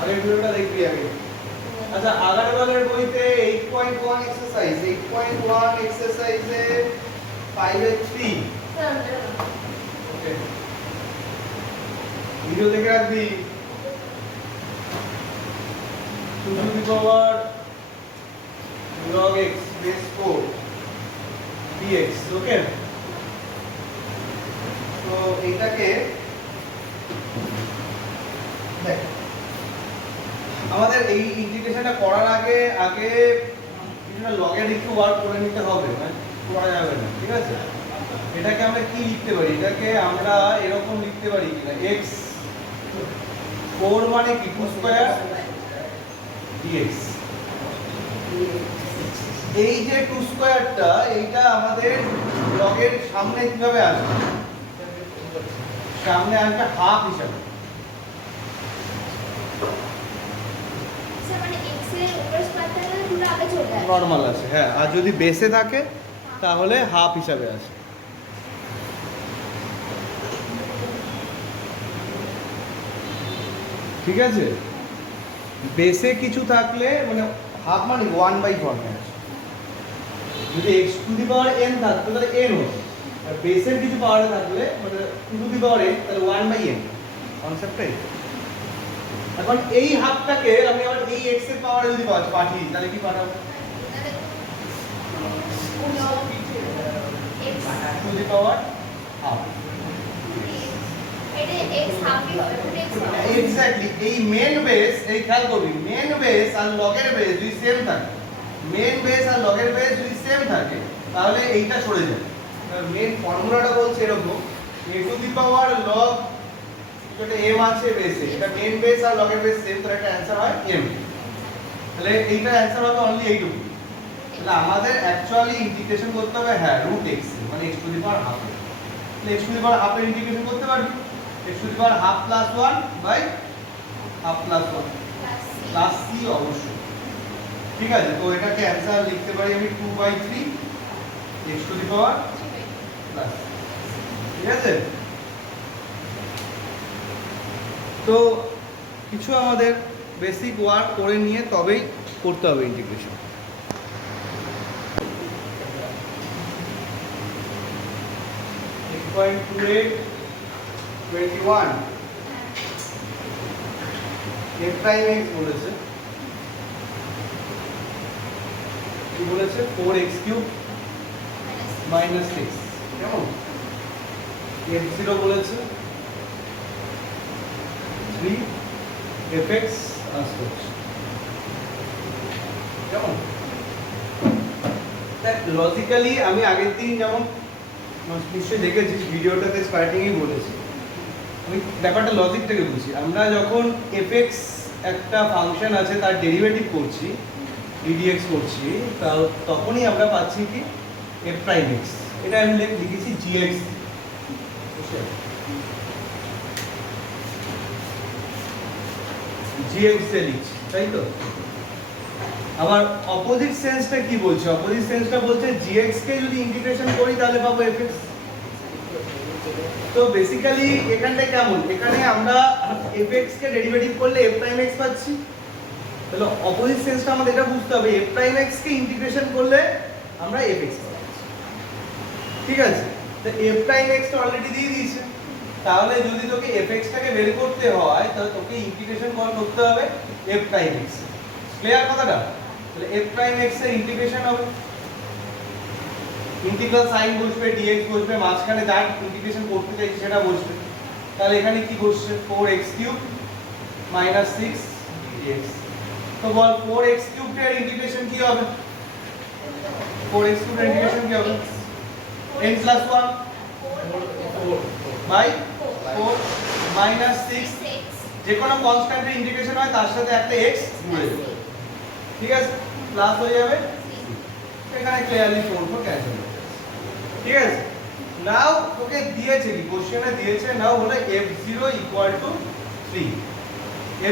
আগের ভিডিওটা দেখবি আগে। আচ্ছা, আগারওয়ালের বইতে 8.1 এক্সারসাইজ, 8.1 এক্সারসাইজে 5 এর 3। ওকে, ভিডিও দেখে রাখবি। 2 to the power log x base 4 dx। ওকে, তো এটাকে দেখ, আমাদের এই ইন্টিগ্রেশনটা করার আগে কিছুটা লগের একটু ওয়ার্ক করে নিতে হবে, মানে করা যাবে না, ঠিক আছে? এটাকে আমরা কি লিখতে পারি? এটাকে আমরা এরকম লিখতে পারি কিনা, x 4 মানে কি 2 স্কয়ার dx। এই যে 2 স্কয়ারটা, এইটা আমাদের লগের সামনে কিভাবে আসবে? সামনে আসবে হাফ হিসাবে। নরমাল আছে, হ্যাঁ। আর যদি বেসে থাকে তাহলে হাফ হিসাবে আসে। ঠিক আছে, বেসে কিছু থাকলে মানে হাফ মানে 1/4 আসে। যদি x to the power n থাকতো তাহলে n হতো, আর বেসের কিছু পাওয়ারে থাকলে মানে 2 টু দি পাওয়ার n তাহলে 1/n। কনসেপ্টটাই। এখন এই হাফটাকে আমি আবার এই x এর পাওয়ারে যদি পাঠিয়ে দিই তাহলে কি পাঠাবো? Two the power half. Exactly, এই মেন বেস, এই খেয়াল করবি, মেন বেস আর লগের বেস যদি সেম থাকে, মেন বেস আর লগের বেস যদি সেম থাকে তাহলে এইটা সরে যাবে। মেন ফর্মুলাটা বলছে এরকম, a two the power log যেটা m আছে বেসে, এটা মেন বেস আর লগের বেস সেম, তাহলে একটা অ্যানসার হয় m। তাহলে এইটা অ্যানসার হবে অনলি এইটুকু। তাহলে আমাদের অ্যাকচুয়ালি ইন্টিগ্রেশন করতে হবে, হ্যাঁ, √x মানে x to the power half. তাহলে x to the power half এর ইন্টিগ্রেশন করতে পারবি, x to the power half plus 1 by half plus 1 plus c অবশ্যই। ঠিক আছে, তো এটাকে অ্যানসার লিখতে পারি আমি 2/3 x to the power plus. ঠিক আছে, তো কিছু আমাদের বেসিক ওয়ার্ক করে নিয়ে তবেই করতে হবে ইন্টিগ্রেশন। f prime x বলেছে, কি বলেছে? 4x³ - 6। কেমন? f0 বলেছে 3fx আসছে। কেমন? দেখ, লজিক্যালি আমি আগের দিন যেমন নিশ্চয়ই দেখেছিস ভিডিওটাতে স্টার্টিংই বলেছি, আমি ব্যাপারটা লজিকটাকে বুঝি। আমরা যখন fx একটা ফাংশন আছে তার ডেরিভেটিভ করছি, ddx করছি, তখনই আমরা পাচ্ছি কি f prime x। এটা আমি লিখেছি gx, gx এ লিখছি, তাই তো? আবার অপোজিট সেন্সটা কি বলছে? অপোজিট সেন্সটা বলছে gx কে যদি ইন্টিগ্রেশন করি তাহলে পাবো fx। তো বেসিক্যালি এখানটায় কেমন, এখানে আমরা fx কে ডেরিভেটিভ করলে f prime x পাচ্ছি। তাহলে অপোজিট সেন্সটা আমাদের এটা বুঝতে হবে, f prime x কে ইন্টিগ্রেশন করলে আমরা fx পাবো। ঠিক আছে, তো f prime x তো অলরেডি দিয়ে দিয়েছে, তাহলে যদি তোকে fx টাকে বের করতে হয় তাহলে তোকে ইন্টিগ্রেশন করতে হবে f prime x। ক্লিয়ার কথাটা? তাহলে f prime x এর ইন্টিগ্রেশন হবে, ইন্টিগ্রাল সাইন বসবে, dx বসবে, মাঝখানে যার ইন্টিগ্রেশন করতে চাইছি সেটা বসবে। তাহলে এখানে কি বসছে? 4x³ - 6 dx। তো বল 4x³ এর ইন্টিগ্রেশন কি হবে? 4x³ এর ইন্টিগ্রেশন কি হবে? n + 1 by 4 - 6। যে কোনো কনস্ট্যান্টের ইন্টিগ্রেশন হয় তার সাথে একটা x জুড়ে দেবে। ঠিক আছে, প্লাস হয়ে যাবে, এখানে ক্লিয়ারলি 4 ক্যান্সেল হয়ে যাবে। ঠিক আছে, নাও ওকে দিয়েছে কি, কোশ্চেনে দিয়েছে নাও হলো f0 = 3।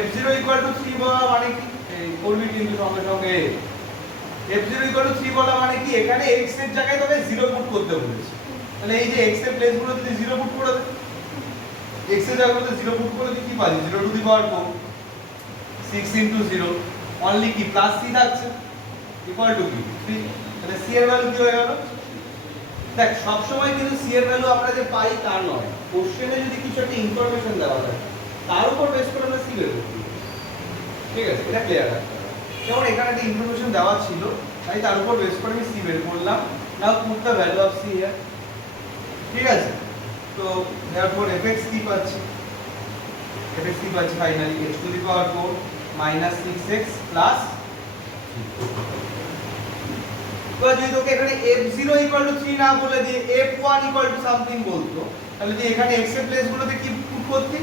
f0 = 3 বলা মানে কি, এই করবি কিন্তু সঙ্গে সঙ্গে। f0 = 3 বলা মানে কি, এখানে x এর জায়গায় তোকে 0 পুট করতে বলেছে। তাহলে এই যে x এর প্লেসগুলো যদি 0 পুট করে দে, x এর জায়গাগুলোতে 0 পুট করে দিই, কি পাবি? 0 two the power 4। 6 into 0 only কি প্লাস c থাকছে ইকুয়াল টু কি 3, তাহলে c এর ভ্যালু কি হয়ে গেল? দেখ সব সময় কিন্তু c এর ভ্যালু আমরা যে পাই তা নয়, কোশ্চেনে যদি কিছু একটা ইনফরমেশন দেওয়া থাকে তার উপর বেস করে আমরা c বের করতে পারি। ঠিক আছে, এটা ক্লিয়ার রাখতে হবে। যেমন এখানে একটা ইনফরমেশন দেওয়া ছিল, তাই তার উপর বেস করে আমি c বের করলাম। Now put the value of c here. ঠিক আছে, তো therefore fx কি পাচ্ছি? fx কি পাচ্ছি finally x to the power 4 minus 6x plus. তো যদি তোকে এখানে f0 3 না বলে দিয়ে f1 সামথিং বলতো, তাহলে যে এখানে x এর প্লেস গুলোতে কি পুট করতি?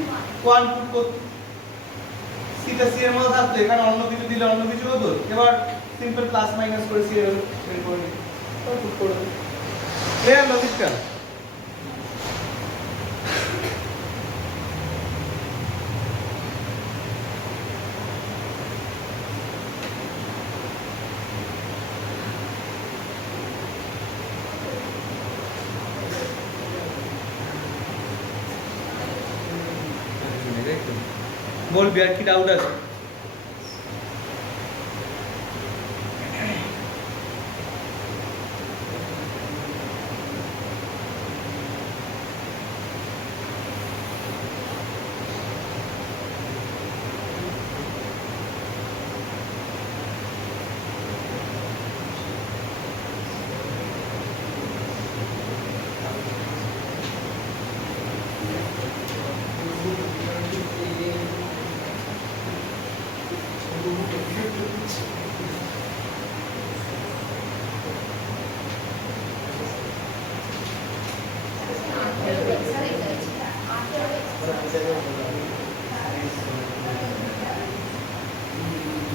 1 পুট করতি। c টা c এর মধ্যে থাকতো, এখানে অন্য কিছু দিলে অন্য কিছু হতো। এবার সিম্পল প্লাস মাইনাস করে c এর বের করে নিই, তো পুট করে দিই। ক্লিয়ার লজিকটা? বলবি আর কি ডাউট আছে?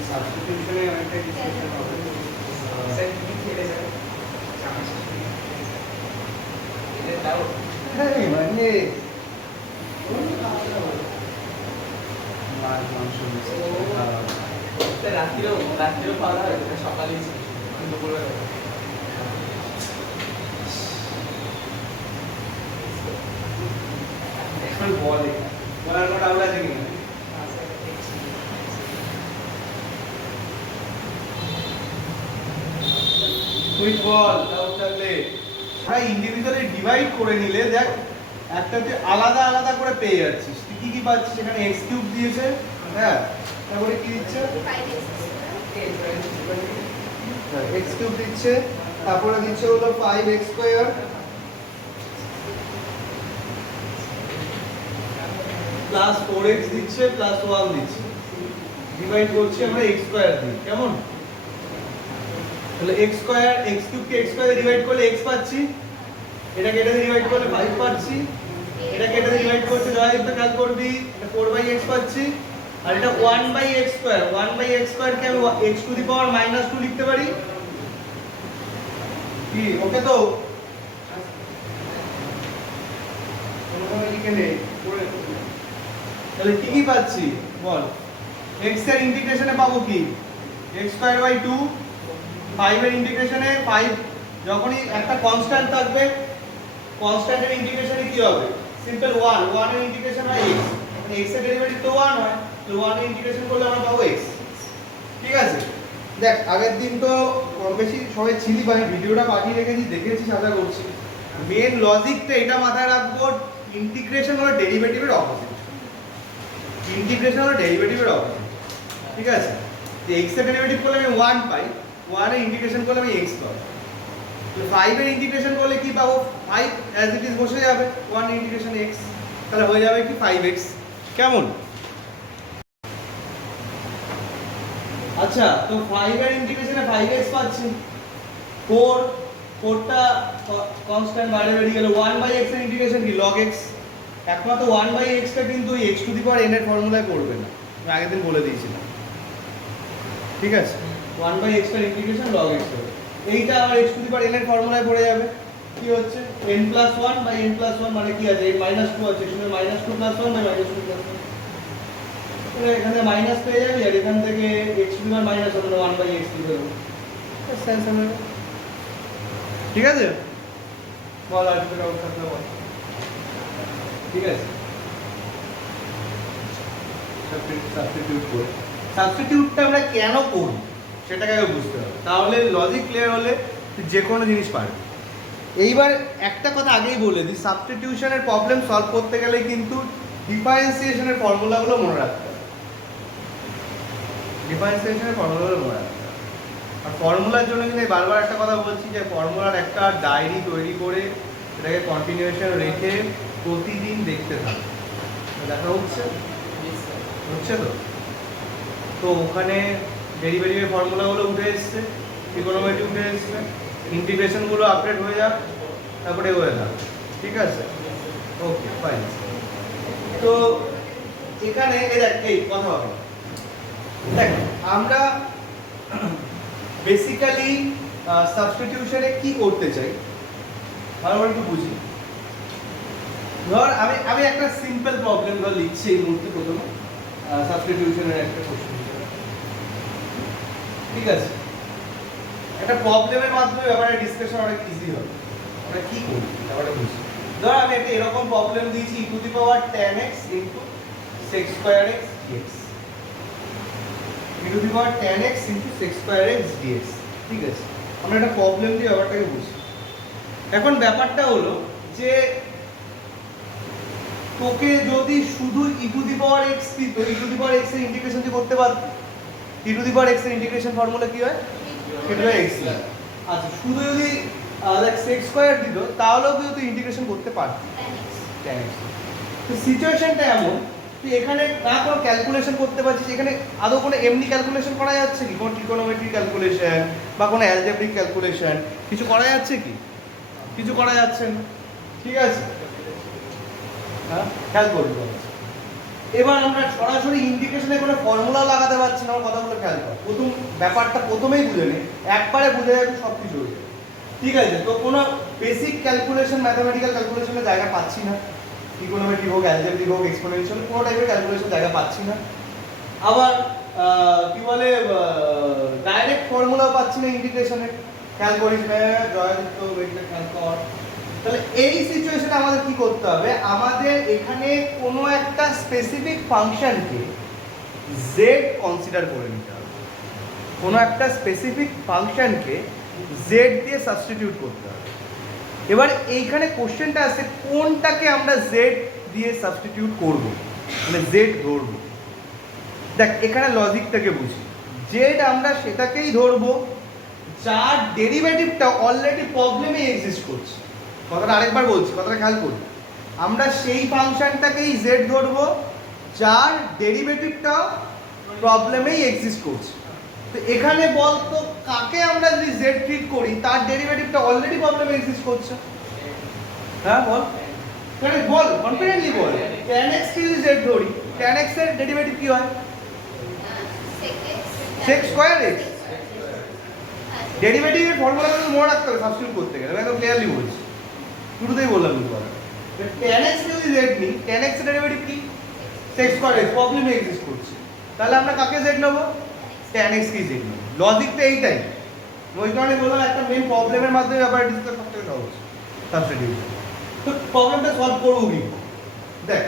সাবস্টিটিউশনে অনেকটা ডিসকাশন হবে। স্যার কি খেলে স্যার? এটা দাও। হ্যাঁ মানে মাছ মাংস মিশিয়ে রাত্রিও খাওয়া হয়, সকালেই দুপুরবেলা। এখন বলে বলার কোনো ডাউট আছে কিনা? তুই বল ডাউট থাকলে। ভাই ইন্ডিভিজুয়ালি ডিভাইড করে নিলে দেখ একটাতে আলাদা আলাদা করে পেয়ে যাচ্ছিস। তুই কি কি পাচ্ছিস? এখানে x কিউব দিয়েছে, হ্যাঁ, তারপরে কি দিচ্ছে? x কিউব দিচ্ছে, তারপরে দিচ্ছে হলো 5x স্কয়ার প্লাস 4x দিচ্ছে প্লাস 1 দিচ্ছে। ডিভাইড করছি আমরা x স্কয়ার দিয়ে, কেমন? তাহলে x স্কয়ার x কিউব কে x স্কয়ারে ডিভাইড করলে x পাচ্ছি, এটাকে এটাতে ডিভাইড করলে 5 পাচ্ছি, এটাকে এটাতে ডিভাইড করতে দয়াযুক্ত কাজ করবি, এটা 4/x পাচ্ছি, আর এটা 1/x স্কয়ার। 1/x স্কয়ার কে আমি x টু দি পাওয়ার -2 লিখতে পারি। কি ওকে? তো কোনভাবে লিখে নে করে। তাহলে কি কি পাচ্ছি বল? x এর ইন্টিগ্রেশনে পাবো কি? x স্কয়ার বাই 2, 5 এর ইন্টিগ্রেশনে 5 যখনই একটা কনস্ট্যান্ট থাকবে, কনস্ট্যান্টের ইন্টিগ্রেশনে কি হবে? সিম্পল 1 1 এর ইন্টিগ্রেশন হয় x, মানে x এর ডেরিভেটিভ তো 1 হয়, তো 1 এর ইন্টিগ্রেশন করলে আমরা পাবো x। ঠিক আছে, দেখ আগের দিন তো কম বেশি সবাই ছিলি, ভাই ভিডিওটা পাঠিয়ে রেখেছি, দেখেছিস, আশা করছি। মেন লজিকটা এটা মাথায় রাখবো, ইন্টিগ্রেশন হলো ডেরিভেটিভের অপোজিট। ইন্টিগ্রেশন হলো ডেরিভেটিভের অপোজিট। ঠিক আছে, যে x এর ডেরিভেটিভ করলে আমি 1 পাই, 1 এর ইন্টিগ্রেশন করলে আমি x পাবো। তো 5 এর ইন্টিগ্রেশন করলে কি পাবো? 5 অ্যাজ ইট ইজ বসে যাবে, 1 ইন্টিগ্রেশন x, তাহলে হয়ে যাবে কি 5x। কেমন? আচ্ছা, তো 5 এর ইন্টিগ্রেশনে 5x পাচ্ছি, 4টা কনস্ট্যান্ট বাইরে বেরিয়ে গেল। 1/x এর ইন্টিগ্রেশন কি? log x। একমাত্র 1/x টা কিন্তু x to the power n এর ফর্মুলায় পড়বে না, আমি আগের দিন বলে দিয়েছিলাম। ঠিক আছে, 1/x এর ইন্টিগ্রেশন log x হবে। এইটা আবার x to the power n এর ফর্মুলায় পড়ে যাবে। কি হচ্ছে? n+1/n+1 মানে কি আছে? -2 আছে, শুনে -2 + 1/-2 + 1। তাহলে এখানে মাইনাস পেয়ে যাবি, আর এখান থেকে x to the power minus হবে, 1/x লিখে দেবো। সেন্স হবে। ঠিক আছে, বল আর কি ডাউট থাকলে বল। ঠিক আছে, সাবস্টিটিউট করে সাবস্টিটিউটটা আমরা কেন করি সেটাকে আগে বুঝতে হবে, তাহলে লজিক ক্লিয়ার হলে যে কোনো জিনিস পারবে। এইবার একটা কথা আগেই বলে দিই, সাবস্টিটিউশনের প্রবলেম সলভ করতে গেলে কিন্তু ডিফারেন্সিয়েশনের ফর্মুলাগুলো মনে রাখতে হবে। ডিফারেন্সিয়েশনের ফর্মুলাগুলো মনে রাখতে হবে। আর ফর্মুলার জন্য কিন্তু বারবার একটা কথা বলছি যে ফর্মুলার একটা ডায়েরি তৈরি করে এটাকে কন্টিনিউয়েশন রেখে প্রতিদিন দেখতে থাকো। দেখা হচ্ছে হচ্ছে তো? তো ওখানে ডেরিভেটিভের ফর্মুলাগুলো উঠে এসছে, ট্রিগোনোমেট্রি উঠে এসছে, ইন্টিগ্রেশনগুলো আপডেট হয়ে যাক, তারপরে হয়ে যাক। ঠিক আছে, ওকে ফাইন। তো এখানে এই কথা হবে, দেখ আমরা বেসিক্যালি সাবস্টিটিউশনে কি করতে চাই ভালো করে একটু বুঝি। ধর আমি একটা সিম্পল প্রবলেম ধর লিখছি এই মুহূর্তে প্রথমে, সাবস্টিটিউশনের একটা কোশ্চেন। ঠিক আছে, একটা প্রবলেমের মাধ্যমে ব্যাপারটা ডিসকাশন অনেক ইজি হবে। আমরা কি করি ব্যাপারটা বুঝি। ধর আমি একটা এরকম প্রবলেম দিয়েছি e to the power tan x into sec square x dx, e to the power tan x into sec square x dx। ঠিক আছে, আমরা একটা প্রবলেম দিয়ে ব্যাপারটাকে বুঝি। এখন ব্যাপারটা হলো যে তোকে যদি শুধু e to the power x দিত, e to the power x এর ইন্টিগ্রেশন তুই করতে পারত। e to the power x এর ইন্টিগ্রেশন ফর্মুলা কি হয়? সেটা হয় x। আচ্ছা, শুধু যদি sec স্কয়ার দিত তাহলেও কিন্তু তুই ইন্টিগ্রেশন করতে পারতি tan x। তো সিচুয়েশনটা এমন, তুই এখানে না কোনো ক্যালকুলেশন করতে পারছিস, এখানে আদৌ কোনো এমনি ক্যালকুলেশন করা যাচ্ছে কি? কোনো ট্রিগোনোমেট্রি ক্যালকুলেশন বা কোনো অ্যালজেব্রিক ক্যালকুলেশন কিছু করা যাচ্ছে কি? কিছু করা যাচ্ছে না। ঠিক আছে, হ্যাঁ খেয়াল করবি। এবার আমরা সরাসরি ইন্টিগ্রেশনে কোনো ফর্মুলা লাগাতে পারছি না, আমার কথাগুলো খেয়াল কর। প্রথম ব্যাপারটা প্রথমেই বুঝে নে, একবারে বুঝে যাবে সব কিছু হয়ে যাবে। ঠিক আছে, তো কোনো বেসিক ক্যালকুলেশন, ম্যাথামেটিক্যাল ক্যালকুলেশনের জায়গা পাচ্ছি না, ট্রিগোনোমেট্রি হোক, অ্যালজেব্রিক হোক, এক্সপোনেনশিয়াল, কোনো টাইপের ক্যালকুলেশন জায়গা পাচ্ছি না। আবার কি বলে ডাইরেক্ট ফর্মুলাও পাচ্ছি না ইন্টিগ্রেশনের। খেয়াল করিস না জয়দীপ্ত, এটা খেয়াল কর। তাহলে এই সিচুয়েশনে আমাদের কি করতে হবে? আমাদের এখানে কোনো একটা স্পেসিফিক ফাংশনকে z কনসিডার করে নিতে হবে। কোনো একটা স্পেসিফিক ফাংশনকে z দিয়ে সাবস্টিটিউট করতে হবে। এবার এইখানে কোশ্চেনটা আছে কোনটাকে আমরা z দিয়ে সাবস্টিটিউট করব, মানে z ধরব। দেখ এখানে লজিকটাকে বুঝি, z আমরা সেটাকেই ধরব যার ডেরিভেটিভটা অলরেডি প্রবলেমে এক্সিস্ট করছে। কথাটা আরেকবার বলছি, কথাটা খেয়াল করি। আমরা সেই ফাংশনটাকেই z ধরবো যার ডেরিভেটিভটা প্রবলেমেই এক্সিস্ট করছে। তো এখানে বল তো কাকে আমরা যদি z ট্রিট করি তার ডেরিভেটিভটা অলরেডি প্রবলেমে এক্সিস্ট করছে। হ্যাঁ বল, তাহলে বল কনফিডেন্টলি বল, tan x কে যদি z ধরি, tan x এর ডেরিভেটিভ কি হয়? sec square x। ডেরিভেটিভের ফর্মুলাগুলো মনে রাখতে হবে সাবস্টিটিউট করতে গেলে, আমি একদম ক্লিয়ারলি বলছি, শুরুতেই বললাম কিন্তু কথা। tan x কে যদি z নিই, tan x এর ডেরিভেটিভ কি? sec স্কয়ার x, প্রবলেমে এক্সিস্ট করছে। তাহলে আমরা কাকে z নেব? tan x কে z নেব। লজিকটা এইটাই, ওই কারণে বললাম একটা মেইন প্রবলেমের মাধ্যমে ব্যাপারটা ডিসকাস করতে সহজ সাবস্টিটিউশন। তো প্রবলেমটা সলভ করব কি? দেখ,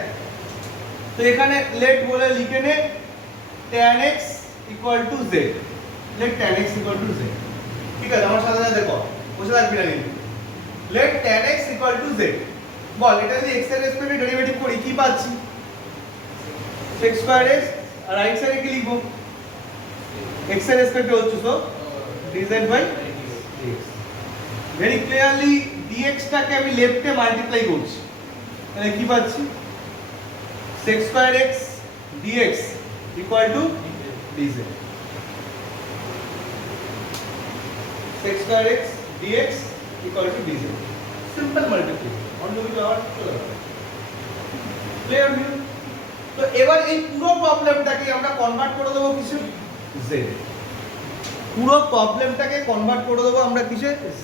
তো এখানে লেট বলে লিখে নে tan x equal to z, let tan x equal to z। ঠিক আছে, আমার সাথে সাথে কর, বসে থাকবি না কিন্তু। Let tan x equal to z। বল এটা যদি x এর রেসপেক্টে ডেরিভেটিভ করি কি পাচ্ছি? sec স্কয়ার x, আর রাইট সাইডে কি লিখবো? x এর রেসপেক্টে হচ্ছে তো dz by dx। Very clearly dx টাকে আমি লেফটে মাল্টিপ্লাই করছি, তাহলে কি পাচ্ছি? sec square x dx equal to dz। sec square x dx equal to dz, simple multiplication, অন্য কিছু আবার চলে যাবে। Clear view? তো এবার এই পুরো প্রবলেমটাকে আমরা কনভার্ট করে দেবো কিছু z। পুরো প্রবলেমটাকে কনভার্ট করে দেবো আমরা কিসে? z।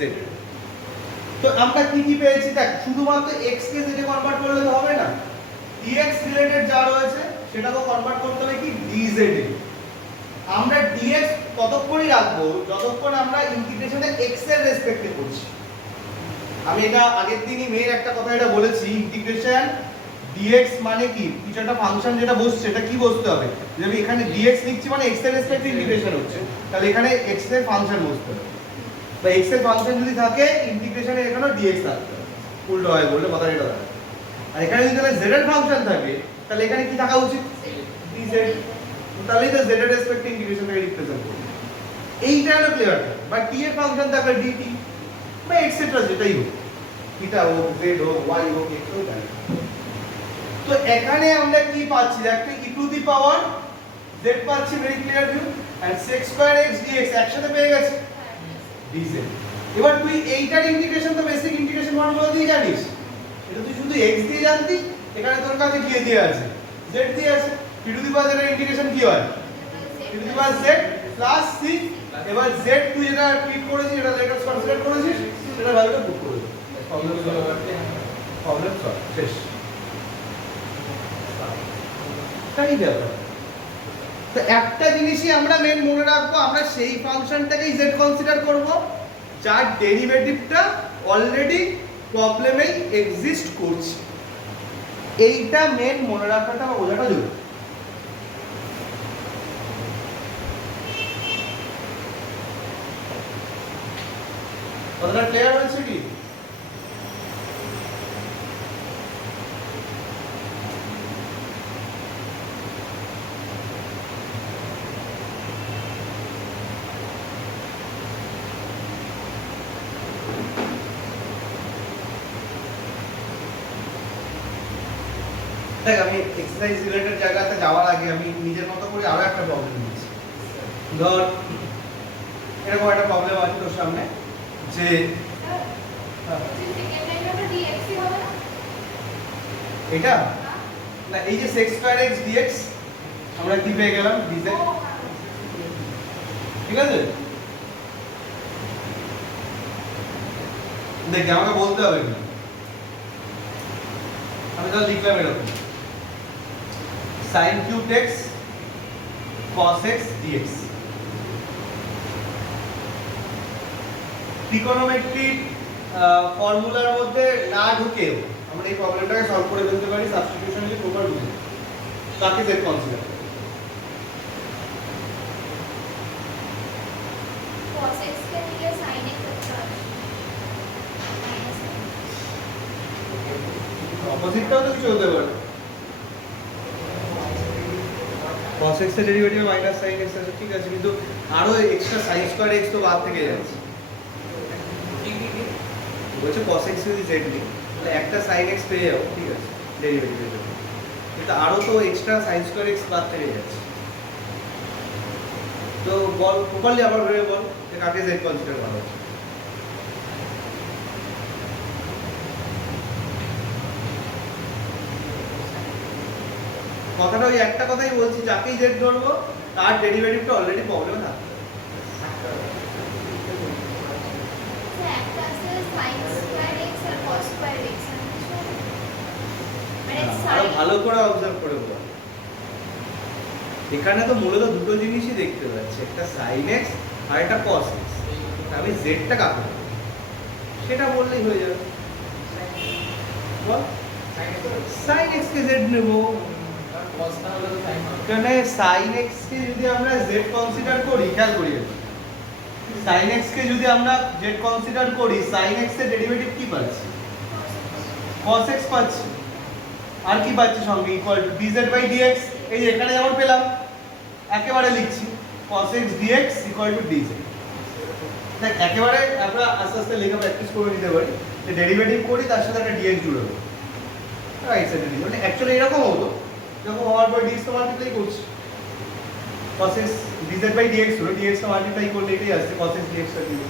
তো আমরা কি কি পেয়েছি? দেখ, শুধুমাত্র x কে z এ কনভার্ট করলে তো হবে না, dx রিলেটেড যা রয়েছে সেটাকে কনভার্ট করতে হবে কি? dz এ। আমরা dx ততক্ষণই রাখবো যতক্ষণ আমরা ইন্টিগ্রেশনটা x এর রেসপেক্টে করছি। আমি এটা আগের দিনই মেইন একটা কথা এটা বলেছি, ইন্টিগ্রেশন dx মানে কি, কিছু একটা ফাংশন যেটা বসছে এটা কি বসতে হবে, যে আমি এখানে dx লিখছি মানে x এর রেসপেক্টে ইন্টিগ্রেশন হচ্ছে, তাহলে এখানে x এর ফাংশন বসতে হবে, বা x এর ফাংশন যদি থাকে ইন্টিগ্রেশনে এখানেও dx থাকতে হবে, উল্টো হয় বললে কথা এটা দাঁড়ায়। আর এখানে যদি তাহলে z এর ফাংশন থাকে তাহলে এখানে কি থাকা উচিত, dz, তাহলে তো z এর রেসপেক্টে ইন্টিগ্রেশনটাকে রিপ্রেজেন্ট করবে। এইটা হলো ক্লিয়ার, বা t এর ফাংশন থাকলে dt বা এটসেট্রা যেটাই হোক, থিটা হোক z হোক y হোক x হোক। তো এখানে আমরা কি পাচ্ছি, একটা e to the power z পাচ্ছি, very clear view, and sec square x dx একসাথে পেয়ে গেছে dz। এবার তুই এইটার ইন্টিগ্রেশন তো বেসিক ইন্টিগ্রেশন ফর্মুলা দিয়ে জানিস, এটা তুই শুধু x দিয়ে জানতি, এখানে তোর কাছে কি দিয়ে আছে, z দিয়ে আছে, e to the power z এর ইন্টিগ্রেশন কি হয়, e to the power z plus c। এবার z তুই যেটা ট্রিট করেছিস, এটা লেটার কনসিডার করেছিস, সেটা ভ্যালুটা পুট করে দে, প্রবলেম সলভ, শেষ। তাই ব্যাপার। তো একটা জিনিসই আমরা মেন মনে রাখবো, আমরা সেই ফাংশনটাকেই z কনসিডার করব যার ডেরিভেটিভটা অলরেডি প্রবলেমেই এক্সিস্ট করছে। এইটা মেন মনে রাখাটা বা বোঝাটা জরুরি। কথাটা ক্লিয়ার হয়েছে কি? দেখ, আমি এক্সারসাইজ রিলেটেড জায়গাতে যাওয়ার আগে আমি নিজের মতো করে আরো একটা প্রবলেম নিয়েছি। ধর এরকম একটা প্রবলেম আছে তোর সামনে, যে এটা না, এই যে sec স্কয়ার x dx আমরা কি পেয়ে গেলাম, dz, ঠিক আছে? দেখ আমাকে বলতে হবে কি, আমি তাহলে লিখলাম এরকম sin cubed x cos x dx। Trigonometric ফর্মুলার মধ্যে না ঢুকেও আমরা এই প্রবলেমটাকে সলভ করে ফেলতে পারি সাবস্টিটিউশনালি প্রপার বুঝে। তাকে z কনসিডার cos x के लिए sin x अच्छा है, অপোজিটটাও তো কিছু হতে পারে, cos x এর ডেরিভেটিভ মাইনাস sin x আছে, ঠিক আছে, কিন্তু আরো এক্সট্রা sin স্কয়ার x তো বাদ থেকে যাচ্ছে। বলছে cos x যদি z নিই তাহলে একটা sin x পেয়ে যাবো, ঠিক আছে, ডেরিভেটিভের জন্য, কিন্তু আরো তো এক্সট্রা sin স্কয়ার x বাদ থেকে যাচ্ছে। তো বল প্রপারলি আবার ভেবে বল যে কাকে z কনসিডার করা হচ্ছে। কথাটা ওই একটা কথাই বলছি, যাকেই z ধরবো তার ডেরিভেটিভটা অলরেডি প্রবলেমে থাকবে। একটা আছে sin square x আর cos square x, মানে আরো sin ভালো করে অবজার্ভ করে বল, এখানে তো মূলত দুটো জিনিসই দেখতে পাচ্ছি, একটা sin x আর একটা cos x। আমি z টা কাকে দেব সেটা বললেই হয়ে যাবে। বল sin x কে z নেব, এখানে sin x কে যদি আমরা z কনসিডার করি, খেয়াল করি sin x কে যদি আমরা z কনসিডার করি, sin x এর ডেরিভেটিভ কি পাচ্ছি, cos x পাচ্ছি, আর কি পাচ্ছি সঙ্গে, ইকুয়াল টু dz/dx। এই যে এখানে যেমন পেলাম একেবারে লিখছি cos x dx equal to dz। দেখ একেবারে আমরা আস্তে আস্তে লেখা প্র্যাকটিস করে নিতে পারি, যে ডেরিভেটিভ করি তার সাথে একটা dx জুড়ে দেবো, রাইট সাইডে dx, মানে অ্যাকচুয়ালি এরকম হতো, যখন হওয়ার পর dx তো মাল্টিপ্লাই করছি, cos x dz/dx হলো, dx টা মাল্টিপ্লাই করলে এটাই আসছে cos x dx টা dz।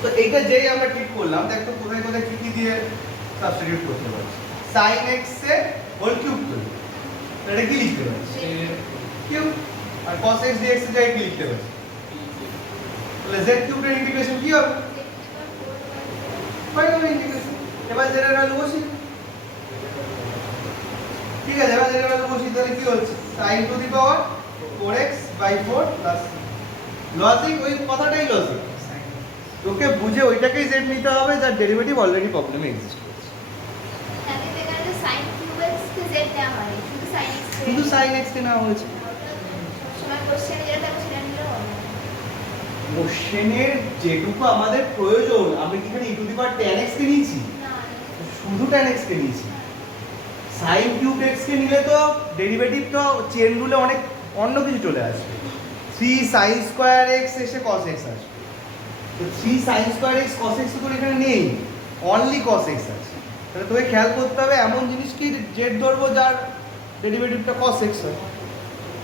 তো এইটা যেই আমরা ট্রিট করলাম, দেখ তো কোথায় কোথায় কি কি দিয়ে সাবস্টিটিউট করতে পারছি। sin x এর হোল কিউব করি, এটা কি লিখতে পারছি, কিউব, আর cos x dx এর জায়গায় কি লিখতে পারছি, তাহলে z কিউবের ইন্টিগ্রেশন কি হবে, ফাইনাল ইন্টিগ্রেশন। এবার z এর ভ্যালু বসি, ঠিক আছে, এবার z এর ভ্যালু বসি, তাহলে কি হচ্ছে sin two the power 4x/4 plus logic, ওই কথাটাই লজিক, তোকে বুঝে ওইটাকেই z নিতে হবে যার ডেরিভেটিভ অলরেডি প্রবলেমে এক্সিস্ট করছে। তাহলে এখানে sin জেড নেওয়া হয় শুধু সাইন এক্স শুধু সাইন এক্স কে নেওয়া হয়েছে। সময় কোশ্চেনে যেটা থাকবে সেটা নিলেও হবে না। কোশ্চেনের যেটুকু আমাদের প্রয়োজন আমরা কি এখানে e⁻tan x কে নিয়েছি, না শুধু tan x কে নিয়েছি। sin কিউব x কে নিলে তো ডেরিভেটিভ তো চেন রুলে অনেক অন্য কিছু চলে আসবে, 3 sin স্কয়ার x এসে cos x আসবে। তো 3 sin square x cos x তো এখানে নেই, অনলি cos x আছে। তাহলে তোকে খেয়াল করতে হবে এমন জিনিস কি z ধরবো যার ডেরিভেটিভটা cos x হয়,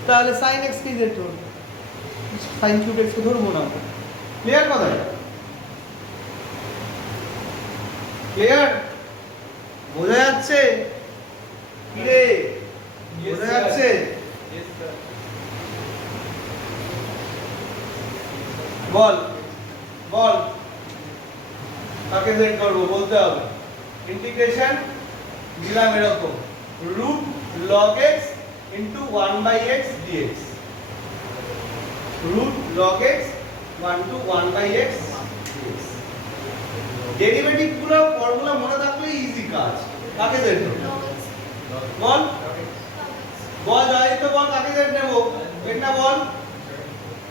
তাহলে sin x কে z ধরবো, sin কিউব x কে ধরবো না। ক্লিয়ার কথা? ক্লিয়ার? বোঝা যাচ্ছে কি রে? বোঝা যাচ্ছে? বল বল কাকে z করবো বলতে হবে। ইন্টিগ্রেশন দিলাম এরকম root log x into 1/x dx, root log x 1 to 1/x dx। Derivative গুলো ফর্মুলা মনে থাকলে ইজি কাজ। কাকে z দেব log x বল, log x বল জয়াদিত্য বল কাকে z নেব, এটা বল,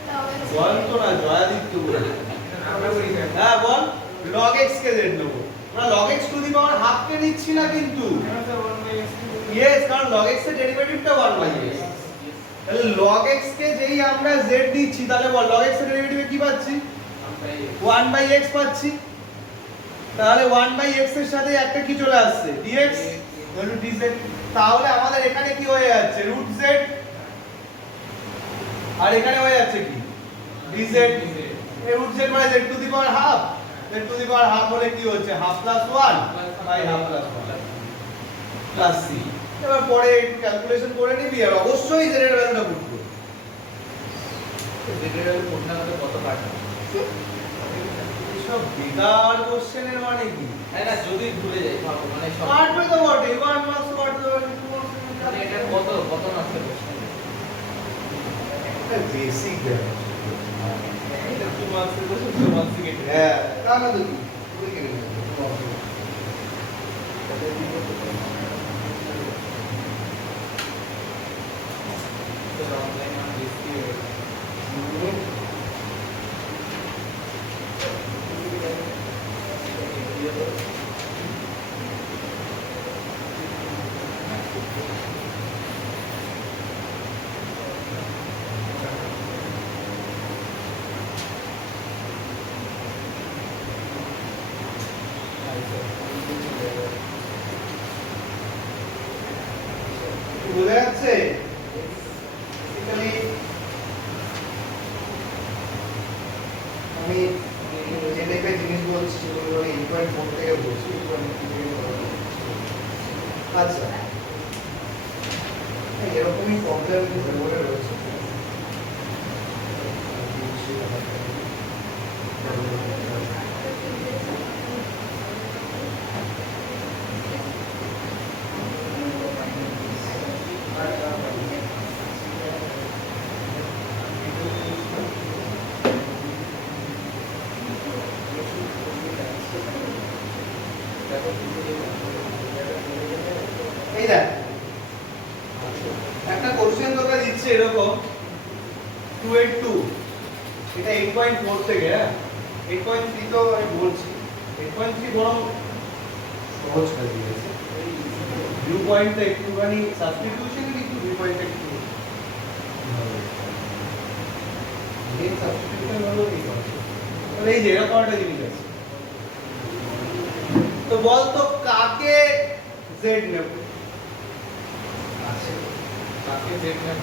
log x বল তো না জয়াদিত্য বল। হ্যাঁ বল log x কে z নেব, আমরা log x to the power half কে নিচ্ছি না কিন্তু। ইয়েস, কারণ log x এর ডেরিভেটিভটা 1/x, তাহলে log x কে যেই আমরা z দিচ্ছি তাহলে বল log x এর ডেরিভেটিভে কি পাচ্ছি, 1/x পাচ্ছি। তাহলে 1/x এর সাথে একটা কি চলে আসছে dx dz, তাহলে আমাদের এখানে কি হয়ে যাচ্ছে √z, আর এখানে হয়ে যাচ্ছে কি dz। এই √z মানে z to the power half, z to the power half হলে কি হচ্ছে half plus 1 by half plus 1 plus c। এবার পরে একটু ক্যালকুলেশন করে নিবি, আর অবশ্যই z এর ভ্যালুটা পুট করবি। কত কাটবে? সব বেকার কোশ্চেনের মানে কি? তাই না, যদি ভুলে যাই ভাবো মানে সব কাটবে তো বটে, 1 মার্কস কাটতে পারবে, 2 মার্কস মানে এটা কত কত নষ্ট করছে? একটা বেসিক ব্যাপার। এটা 2 মার্কসের কোশ্চেন 2 মার্কসে কেটে হ্যাঁ তা না তো কি পুরো কেটে নেবে। তো অনলাইন আর বেশি বোঝা যাচ্ছে? বেসিক্যালি আমি যে টাইপের জিনিস বলছি সেগুলো 8.4 থেকে বলছি, 8.3 থেকে বলছি। আচ্ছা এরকমই প্রবলেম বলে রয়েছে। এই দেখ একটা কোশ্চেন তোকে দিচ্ছে এরকম 282, এটা 8.4 থেকে, হ্যাঁ 8.3 তো আমি বলছি, 8.3 বরং সহজ করে দিয়েছে। ভিউ পয়েন্টটা একটুখানি সাবস্টিটিউশন একটু ভিউ পয়েন্টটা একটু মেন সাবস্টিটিউশন হলো এই কথা। তাহলে এই যে এরকম একটা জিনিস আছে, তো বল তো কাকে z নেব? আছে কাকে দেখবেন?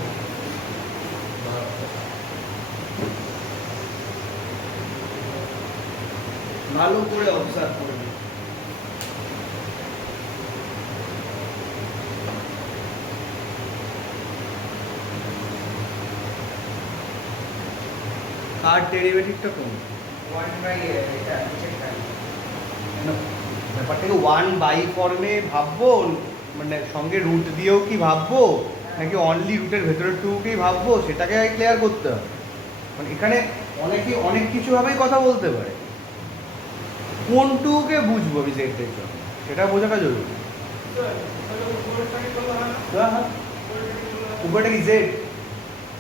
ভালো করে অবজার্ভ করবি। কার ডেরিভেটিভটা কোন? 1/এটা চেকটা ব্যাপারটাকে 1/, ফর্মে ভাববো, মানে সঙ্গে রুট দিয়েও কি ভাববো, নাকি অনলি রুটের ভেতরের টুকুকেই ভাববো, সেটাকে আগে ক্লিয়ার করতে হবে। মানে এখানে অনেকে অনেক কিছু ভাবেই কথা বলতে পারে, কোনটুকুকে বুঝবো আমি জেডের জন্য সেটা বোঝাটা জরুরি। হ্যাঁ হ্যাঁ উপরটা কি জেড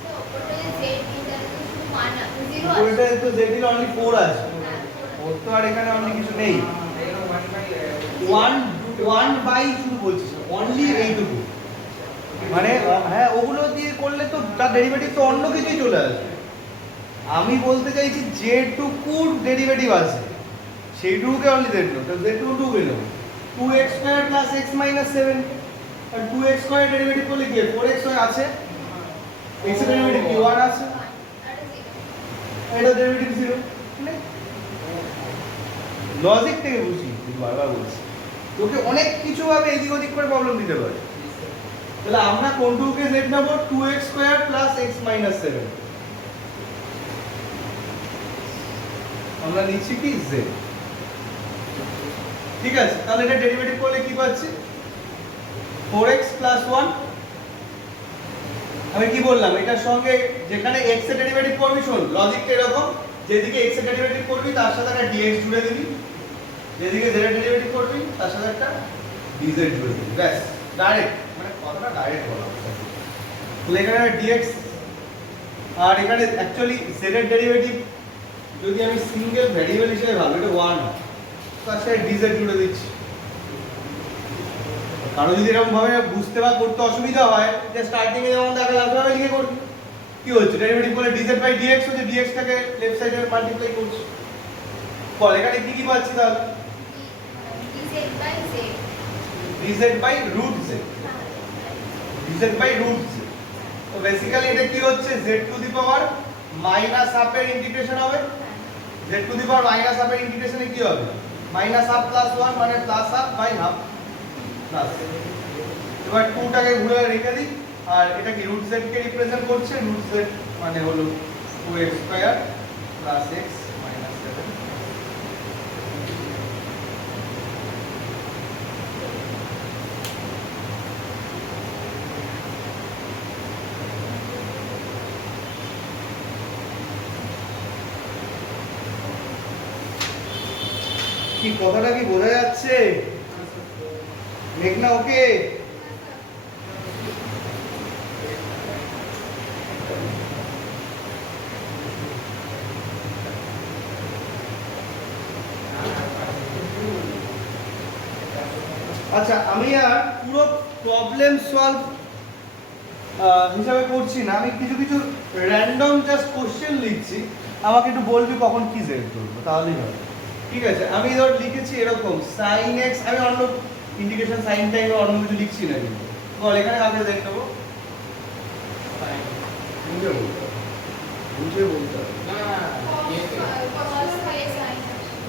তো ওটা যে জেড এটা তো শুধু মান আছে জিরো আছে উপরটা তো জেড এর অনলি 4 আছে হ্যাঁ, ওর তো আর এখানে অনলি কিছু নেই 1 বাই শুধু বলছিস অনলি এইটুকু মানে হ্যাঁ ওগুলো দিয়ে করলে তো তার ডেরিভেটিভ তো অন্য কিছুই চলে আসবে আমি বলতে চাইছি যেটুকুর ডেরিভেটিভ আছে সেইটুকুকে অনলি দেখলো তো যেটুকু গেল 2x square plus x minus 7 আর 2x স্কয়ার ডেরিভেটিভ করলে কি 4x আছে x এর ডেরিভেটিভ কি 1 আছে আর এটা জিরো এটা ডেরিভেটিভ 0 লজিক থেকে বুঝি তুই বারবার বলছিস তোকে অনেক কিছু ভাবে এদিক ওদিক করে প্রবলেম দিতে পারে তাহলে আমরা কোনটুকুকে z নেব 2x square plus x minus 7 আমরা নিচ্ছি কি z ঠিক আছে তাহলে এটা ডেরিভেটিভ করলে কি পাচ্ছি 4x 1 আমি কি বললাম এটার সঙ্গে যেখানে x এর ডেরিভেটিভ করবি শোন লজিকটা এরকম যেদিকে x এর ডেরিভেটিভ করবি তার সাথে একটা dx জুড়ে দিবি যেদিকে z এর ডেরিভেটিভ করবি তার সাথে একটা dz জুড়ে দিবি ব্যাস ডাইরেক্ট মানে কথাটা ডাইরেক্ট বলা হচ্ছে তাহলে এখানে dx আর এখানে অ্যাকচুয়ালি z এর ডেরিভেটিভ যদি আমি সিঙ্গেল ভেরিয়েবল হিসেবে ভাবি এটা 1 তার সাথে dz জুড়ে দিচ্ছি কারো যদি এরকম ভাবে বুঝতে বা করতে অসুবিধা হয় যে স্টার্টিং এ যেমন দেখালাম ভাবে লিখে করবি কি হচ্ছে ডেরিভেটিভ করলে dz বাই dx হচ্ছে dx টাকে লেফট সাইডে মাল্টিপ্লাই করছি বল এখানে কি কি পাচ্ছি তাহলে D Z by Z dz by root z dz by root z তো বেসিক্যালি এটা কি হচ্ছে z to the power minus half এর ইন্টিগ্রেশন হবে z to the power minus half এর ইন্টিগ্রেশনে কি হবে মাইনাস হাফ প্লাস 1 মানে plus half by half plus এবার 2 টাকে ঘুরে রেখে দিই আর এটা কি রুট z কে রিপ্রেজেন্ট করছে রুট z মানে হলো 2x square plus x minus 7 কি কথাটা কি বোঝা যাচ্ছে মেঘনা ওকে আচ্ছা আমি আর পুরো প্রবলেম সলভ হিসাবে করছি না আমি কিছু কিছু র্যান্ডম জাস্ট কোশ্চেন লিখছি আমাকে একটু বলবি কখন কি জেড করবো তাহলেই হবে ঠিক আছে আমি ধর লিখেছি এরকম sin x আমি অন্য ইন্ডিকেশন সাইন টাইম অন্য কিছু লিখছি না কিন্তু বল এখানে কাকে জেড নেবো বুঝে বলতে হবে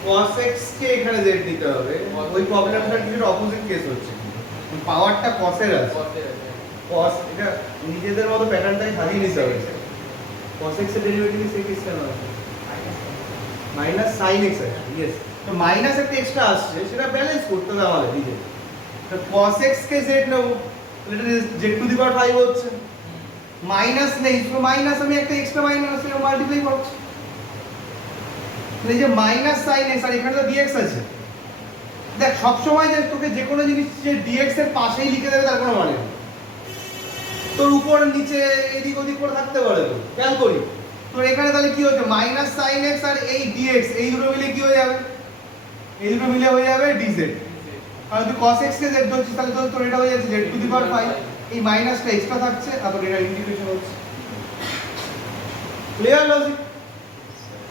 cos x কে এখানে z নিতে হবে ওই প্রবলেমটার কিছু অপোজিট কেস হচ্ছে পাওয়ারটা cos এর আছে cos এটা নিজেদের মতো প্যাটার্নটাই সাজিয়ে নিতে হবে cos x এর ডেরিভেটিভ সে কেস কেন আছে মাইনাস sin x আছে यस তো মাইনাস একটা এক্সট্রা আসছে সেটা ব্যালেন্স করতে হবে আমাদের নিজে তো cos x কে z নেব এটা z টু দি পাওয়ার 5 হচ্ছে মাইনাস নেই তো মাইনাস আমি একটা এক্সট্রা মাইনাস এর মাল্টিপ্লাই করছি এই যে মাইনাস sin x আর এখানে তো dx আছে দেখ সব সময় যে তোকে যে কোনো জিনিস যে dx এর পাশেই লিখে দেবে তার কোনো মানে নেই তোর উপর নিচে এদিক ওদিক করে থাকতে পারে তো খেয়াল করি তোর এখানে তাহলে কি হচ্ছে মাইনাস sin x আর এই dx এই দুটো মিলে কি হয়ে যাবে এই দুটো মিলে হয়ে যাবে dz কারণ তুই cos x কে z ধরছিস তাহলে তোর এটা হয়ে যাচ্ছে z টু দি পাওয়ার 5 এই মাইনাসটা এক্সট্রা থাকছে আর তোর এটা ইন্টিগ্রেশন হচ্ছে ক্লিয়ার লজিক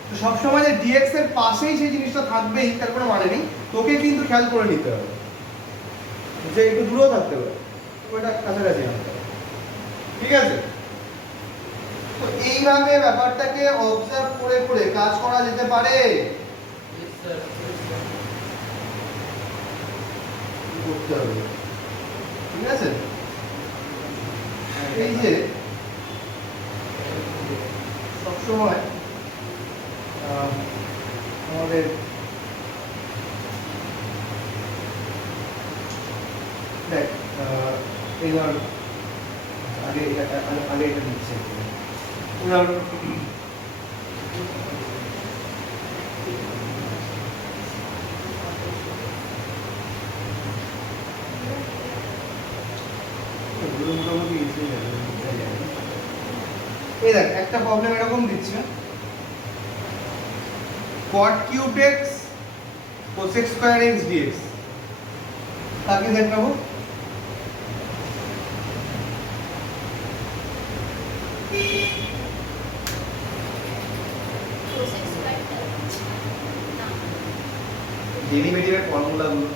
তো সব সময় যে dx এর পাশেই সেই জিনিসটা থাকবেই তার কোনো মানে নেই তোকে কিন্তু খেয়াল করে নিতে হবে যে একটু দূরেও থাকতে পারে ওটা কাছাকাছি আনতে হবে ঠিক আছে তো এইভাবে ব্যাপারটাকে অবজার্ভ করে করে কাজ করা যেতে পারে করতে হবে ঠিক আছে এই যে সবসময় আমাদের দেখ এইবার আগে এটা দিচ্ছে উদাহরণ দেখ একটা প্রবলেম এরকম দিচ্ছে cot cube x cosec square x dx তাকে দেখাবো cosec square না ডেরিভেটিভের ফর্মুলাগুলো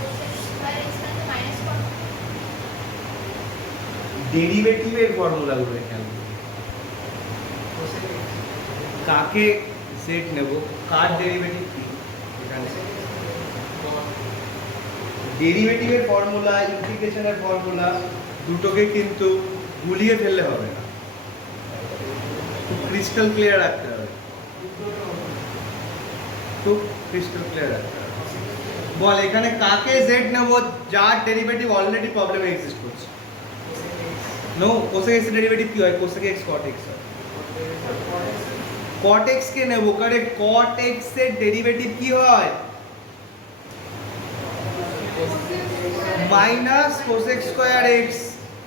cosec square x মানে মাইনাস কত ডেরিভেটিভের ফর্মুলাগুলো এখানে কাকে সেট নেব কার ডেরিভেটিভ কি এখানে ডেরিভেটিভের ফর্মুলা ইন্টিগ্রেশনের ফর্মুলা দুটোকে কিন্তু গুলিয়ে ফেললে হবে না ক্রিস্টাল ক্লিয়ার রাখতে হবে খুব ক্রিস্টাল ক্লিয়ার রাখতে হবে বল এখানে কাকে জেড নেব যার ডেরিভেটিভ অলরেডি প্রবলেমে এক্সিস্ট করছে নো কোসেক এক্স ডেরিভেটিভ কি হয় কোসেক এক্স কট এক্স হয় cot x কে নেব কারেক্ট cot x এর ডেরিভেটিভ কি হয় মাইনাস cosec স্কয়ার x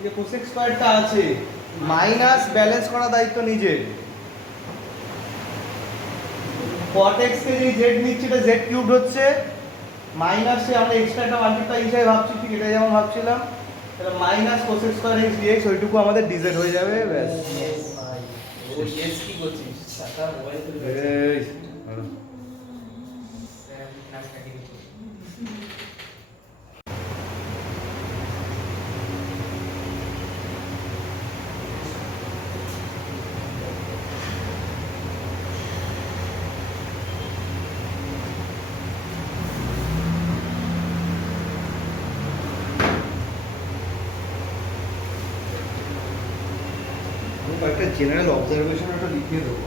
যে cosec স্কয়ারটা আছে মাইনাস ব্যালেন্স করা দায়িত্ব নিজের cot x কে যে z নিচ্ছি এটা z কিউবড হচ্ছে মাইনাসে আমরা এক্সট্রা একটা মাল্টিপ্লাই হিসেবে ভাবছি ঠিক এটা যেমন ভাবছিলাম তাহলে minus cosec square x dx ওইটুকু আমাদের dz হয়ে যাবে ব্যাস ও ইয়েস কি করছিস সাতা মোবাইল তুলে এই ক্লাস কাটিং আমি কয়েকটা জেনারেল অবজারভেশন একটা লিখে দেবো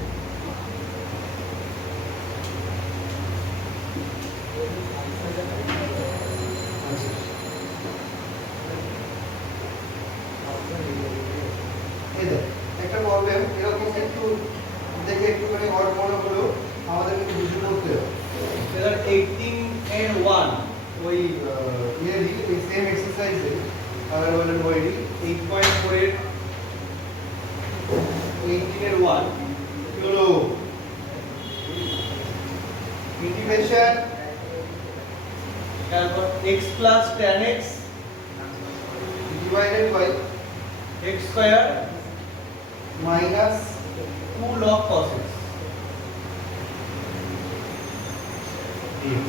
এই দেখ একটা প্রবলেম এরকম একটু দেখে একটুখানি অড মনে হলো আমাদের কিন্তু বুঝে করতে হবে এবার 18 এর 1 ওই ইয়েরই ওই সেম এক্সারসাইজে আবার বলেন ওইডি 8.4 এর 18 এর 1 কি হলো ইন্টিগ্রেশন তারপর x plus tan x divided by x square minus 2 log cos x dx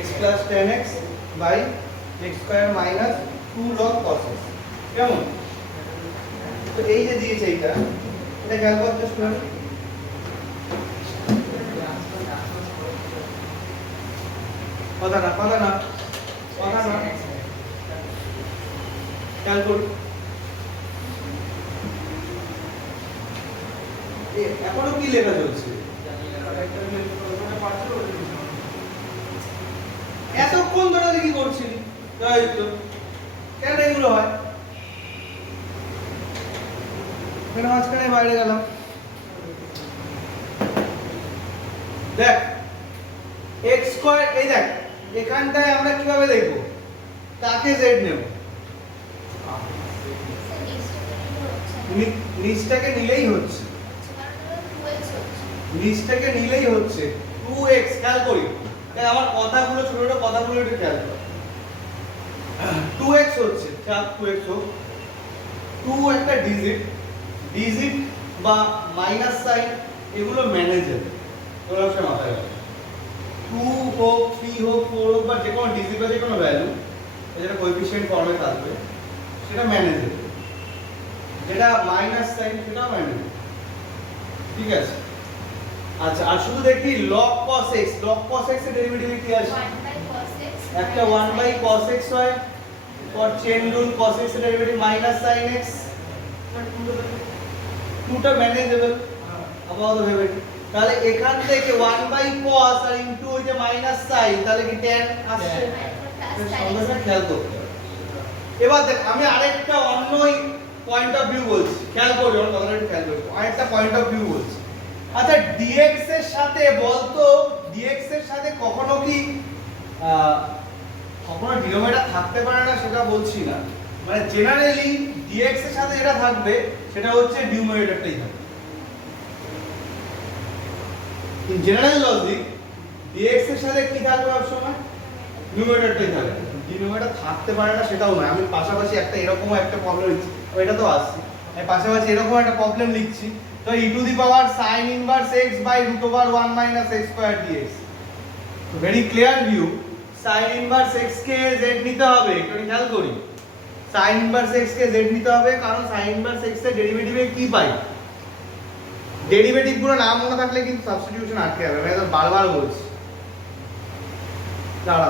x plus tan x by x square minus 2 log cos x কেমন তো এই যে দিয়েছে এটা খেয়াল করতে শুনুন কথা না খেয়াল করুন এখনো কি লেখা চলছে এতক্ষণ ধরে কি করছিলি তাই তো কেন এগুলো হয় কেন মাঝখানে বাইরে গেলাম দেখ x স্কয়ার এই দেখ এখানটায় আমরা কিভাবে দেখব কাকে z নেব নিচটাকে নিলেই হচ্ছে নিচটাকে নিলেই হচ্ছে 2x খেয়াল করি তাই আমার কথাগুলো ছোট ছোট কথাগুলো একটু খেয়াল কর 2x হচ্ছে চাপ 2x হোক 2 একটা ডিজিট বা মাইনাস সাইন এগুলো ম্যানেজেবল ওরা সব মাথায় রাখবে 2 হোক 3 হোক 4 হোক বা যে কোনো ডিজিট বা যে কোনো ভ্যালু যেটা কোএফিশিয়েন্ট ফর্মে থাকবে সেটা ম্যানেজেবল যেটা মাইনাস সাইন সেটাও ম্যানেজেবল ঠিক আছে আচ্ছা আর শুধু দেখি log cos x এর ডেরিভেটিভ কি আছে 1/cos x একটা 1/cos x হয় for chain rule cos x এর ডেরিভেটিভ minus sin x দুটো ম্যানেজেবল আপাতত ভেবে তাহলে এখান থেকে 1/cos আর ইনটু ওই যে মাইনাস sin তাহলে কি tan আসছে সঙ্গে খেয়াল করতে হবে এবার দেখ আমি আরেকটা অন্য পয়েন্ট অফ ভিউ বলছি খেয়াল করো যখন কথাটা একটু খেয়াল করো আরেকটা পয়েন্ট অফ ভিউ বলছি আচ্ছা dx এর সাথে বলতো dx এর সাথে কখনো কি কখনো ডিনোমিনেটর থাকতে পারে না সেটা বলছি না মানে জেনারেলি dx এর সাথে যেটা থাকবে সেটা হচ্ছে ডিনোমিনেটরটাই থাকে। ইন জেনারেল লজিক dx এর সাথে কি থাকবে সব সময়? নিউমারেটরটাই থাকবে। ডিনোমিনেটর থাকতে পারে না সেটাও নয়। আমি পাশাপাশি একটা এরকম একটা প্রবলেম লিখছি, এটা তো আসছে, আমি পাশাপাশি এরকম একটা প্রবলেম লিখছি, তো e to the power sin inverse x by root over 1 minus x square dx। তো very clear view, sin inverse x কে z নিতে হবে, একটু খেয়াল করি। sin ইনভার্স x কে z নিতে হবে, কারণ sin ইনভার্স x এর ডেরিভেটিভে কি পাই? ডেরিভেটিভ পুরো নাম মনে থাকলে কিন্তু সাবস্টিটিউশন আটকে যাবে, আমি তো বারবার বলছি। দাঁড়া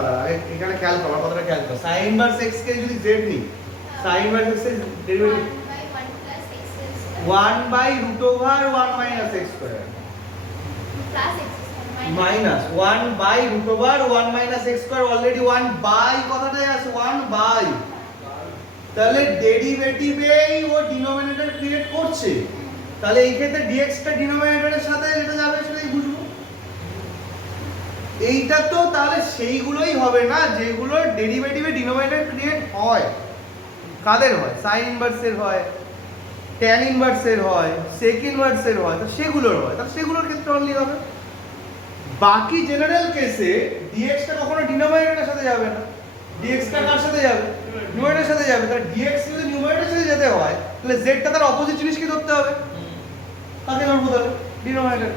এখানে খেয়াল করো, আমার কথাটা খেয়াল করো। sin ইনভার্স x কে যদি z নিই, sin ইনভার্স x এর derivative 1 by root over 1 minus x square minus 1 by root over 1 minus x square, already 1 by কথাটাই আছে, 1 বাই, তাহলে ডেরিভেটিভেই ও ডিনোমিনেটর ক্রিয়েট করছে, তাহলে এই ক্ষেত্রে dx টা ডিনোমিনেটরের সাথে যেটা যাবে সেটাই বুঝবো। এইটা তো তাহলে সেইগুলোই হবে না যেগুলো ডেরিভেটিভে ডিনোমিনেটর ক্রিয়েট হয়। কাদের হয়? sin ইনভার্সের হয়, tan ইনভার্সের হয়, sec ইনভার্সের হয়, তো সেগুলোর হয়, তাহলে সেগুলোর ক্ষেত্রে অনলি হবে। বাকি জেনারেল কেসে dx টা কখনো ডিনোমিনেটরের সাথে যাবে না, dx টা কার সাথে যাবে? নিউমারেটরের সাথে যাবে। তাহলে dx যদি নিউমারেটরের সাথে যেতে হয়, তাহলে z টা তার অপোজিট জিনিসকে ধরতে হবে। কাকে ধরবো তাহলে? ডিনোমিনেটর।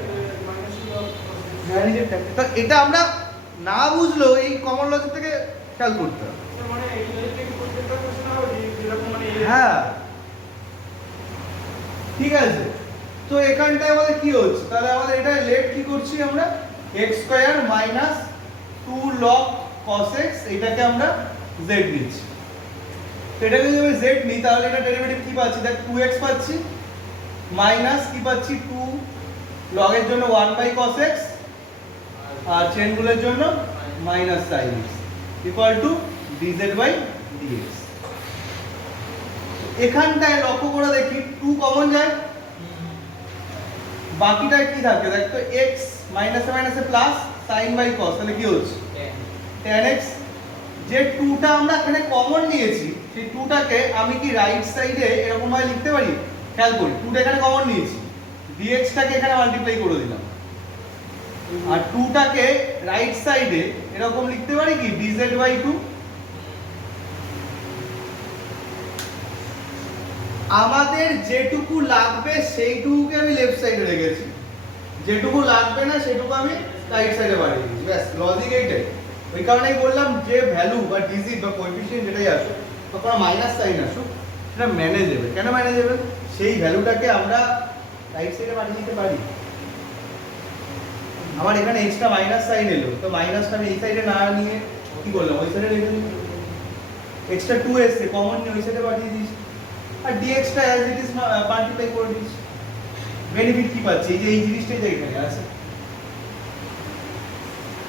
তো এটা আমরা না বুঝলেও এই কমন লজিক থেকে খেয়াল করতে হবে। মানে এই লজিক প্রত্যেকটা কোশ্চেন হবে যেরকম মানে হ্যাঁ ঠিক আছে। তো এখানটায় আমাদের কি হচ্ছে, তাহলে আমাদের এটা লেফট কি করছি আমরা, x square minus 2 log cos x, এটাকে আমরা z নিচ্ছি। তো এটাকে যদি আমি z নিই তাহলে এটা ডেরিভেটিভ কি পাচ্ছি, দেখ 2x পাচ্ছি মাইনাস কি পাচ্ছি 2 log এর জন্য 1 বাই cos x আর চেন রুলের জন্য minus sin x equal to dz by dx। এখানটায় লক্ষ্য করে দেখি 2 কমন যায়, বাকিটায় কি থাকে দেখ তো, x মাইনাসে মাইনাসে প্লাস sin বাই cos, তাহলে কি হচ্ছে tan x। যে 2টা আমরা এখানে কমন নিয়েছি, সেই 2টাকে আমি কি রাইট সাইডে এরকম ভাবে লিখতে পারি? খেয়াল করি, 2টা এখানে কমন নিয়েছি, dx টাকে এখানে মাল্টিপ্লাই করে দিলাম, আর 2টাকে রাইট সাইডে এরকম লিখতে পারি কি dz বাই 2। আমাদের যেটুকু লাগবে সেইটুকুকে আমি লেফট সাইডে রেখেছি, যেটুকু লাগবে না সেটুকু আমি রাইট সাইডে বাড়িয়ে দিয়েছি, ব্যাস লজিক এইটাই। ওই কারণেই বললাম যে ভ্যালু বা ডিজিট বা কোএফিসিয়েন্ট যেটাই আসুক, তখন মাইনাস সাইন আসুক, সেটা ম্যানেজেবল। কেন ম্যানেজেবল? সেই ভ্যালুটাকে আমরা রাইট সাইডে পাঠিয়ে দিতে পারি। আমার এখানে এক্সট্রা মাইনাস সাইন এলো, তো মাইনাসটা আমি এই সাইডে না নিয়ে কি করলাম, ওই সাইডে রেখে দিলাম। এক্সট্রা 2 এসছে, কমন নিয়ে ওই সাইডে পাঠিয়ে দিয়েছি, আর dx টা অ্যাজ ইট ইজ মাল্টিপ্লাই করে দিয়েছি। বেনিফিট কি পাচ্ছি, এই যে এই জিনিসটাই তো এখানে আছে,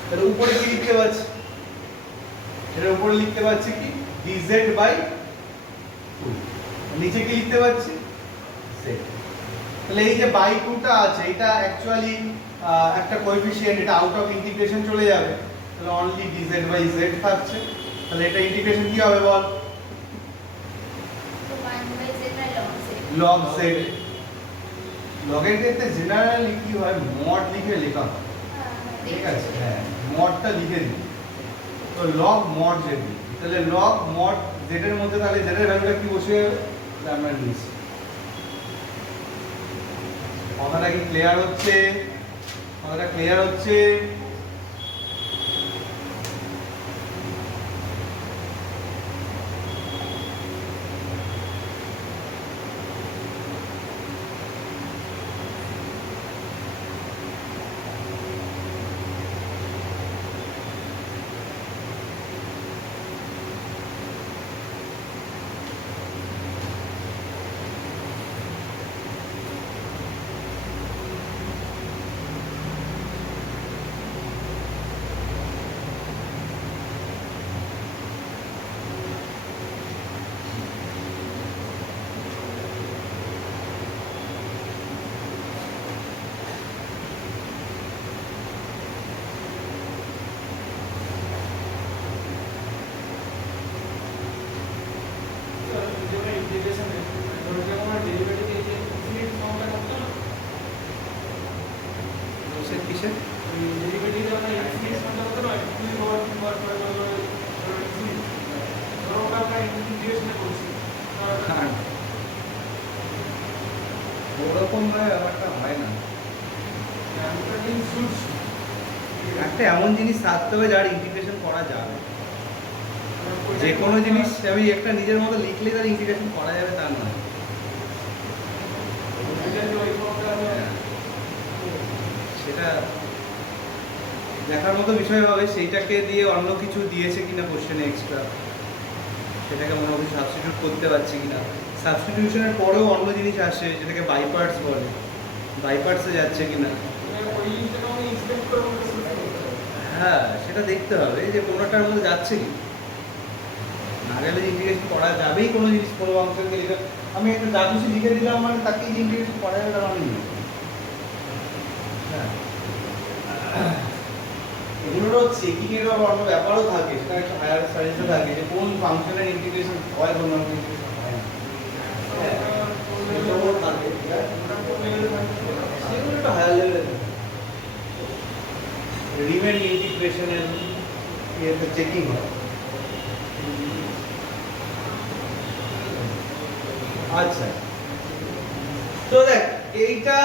তাহলে উপরে কি লিখতে পাচ্ছি, এর উপরে লিখতে পাচ্ছি কি dz বাই 2, নিচে কি লিখতে পাচ্ছি z। তাহলে এই যে বাই 2টা আছে, এটা অ্যাকচুয়ালি একটা কোএফিসিয়েন্ট, এটা আউট অফ ইন্টিগ্রেশন চলে যাবে, তাহলে অনলি dz বাই z থাকছে। তাহলে এটা ইন্টিগ্রেশন কি হবে বল, log z। log এর ক্ষেত্রে জেনারেলি কি হয়, মড লিখে লেখা হয়, ঠিক আছে, হ্যাঁ মডটা লিখে দিই, তো log mod z, তাহলে log mod z এর মধ্যে তাহলে z এর ভ্যালুটা কি বসে যাবে, তাহলে আমরা নিচ্ছি। কথাটা কি ক্লিয়ার হচ্ছে? কথাটা ক্লিয়ার হচ্ছে? ওরকম ভাবে ব্যাপারটা হয় না। হ্যামস্টারিং সুটস একটা এমন জিনিস থাকতে হবে যার ইন্টিগ্রেশন করা যাবে। যে কোনো জিনিস আমি একটা নিজের মতো লিখলে তার ইন্টিগ্রেশন করা যাবে তার নয়। সেটা দেখার মতো বিষয় হবে সেইটাকে দিয়ে অন্য কিছু দিয়েছে কিনা কোশ্চেনে এক্সট্রা, সেটাকে অন্য কিছু সাবস্টিটিউট করতে পারছি কিনা। সাবস্টিটিউশনের পরেও অন্য জিনিস আসে যেটাকে বাইপার্টস বলে, বাইপার্টসে যাচ্ছে কিনা। ওই জিনিসটাকে আমি এক্সপেক্ট করবো না, সুটস করতে হবে। হ্যাঁ সেটা দেখতে হবে যে কোনোটার মধ্যে যাচ্ছে কি না, গেলে ইন্টিগ্রেশন করা যাবেই কোনো জিনিস, কোনো অংশকে লিখে আমি একটা যা কিছু লিখে দিলাম মানে তাকেই ইন্টিগ্রেশন করা যাবে তার আমি হ্যাঁ। এগুলোরও চেকিংয়ের আবার অন্য ব্যাপারও থাকে, সেটা একটা হায়ার স্টাডিজে থাকে যে কোন ফাংশনের ইন্টিগ্রেশন হয়, কোন ইন্টিগ্রেশন হয় না। হ্যাঁ সেসবও থাকে, ওটা কোন লেভেলে থাকবে? সেগুলো একটু হায়ার লেভেলে রিমেন ইন্টিগ্রেশনের ইয়েতে চেকিং হয়। আচ্ছা তো দেখ এইটা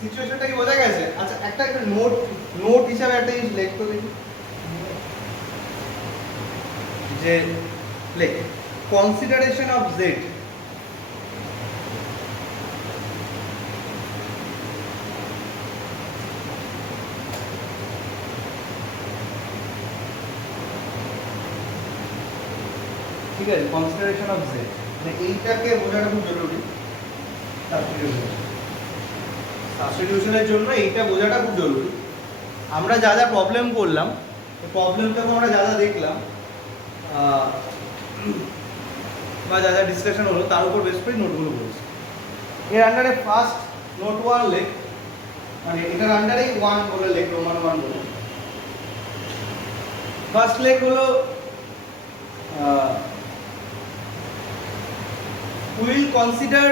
সিচুয়েশনটা কি বোঝা গেছে? আচ্ছা একটা নোট হিসাবে একটা জিনিস লিখতে দেখি যে লেখ কনসিডারেশন অফ জেড ঠিক আছে, কনসিডারেশন অফ জেড মানে এইটাকে বোঝাটা খুব জরুরি। সাবস্টিটিউশনের জন্য এইটা বোঝাটা খুব জরুরি। আমরা যা যা প্রবলেম করলাম, প্রবলেমটাকে আমরা যা যা দেখলাম বা যা যা ডিসকাশন হলো তার উপর বেস করে নোটগুলো করেছি। এর আন্ডারে ফার্স্ট নোট 1 লেখ, মানে এটার আন্ডারেই 1 বলে লেখ, রোমান 1 বলে। ফার্স্ট লেখ হলো will consider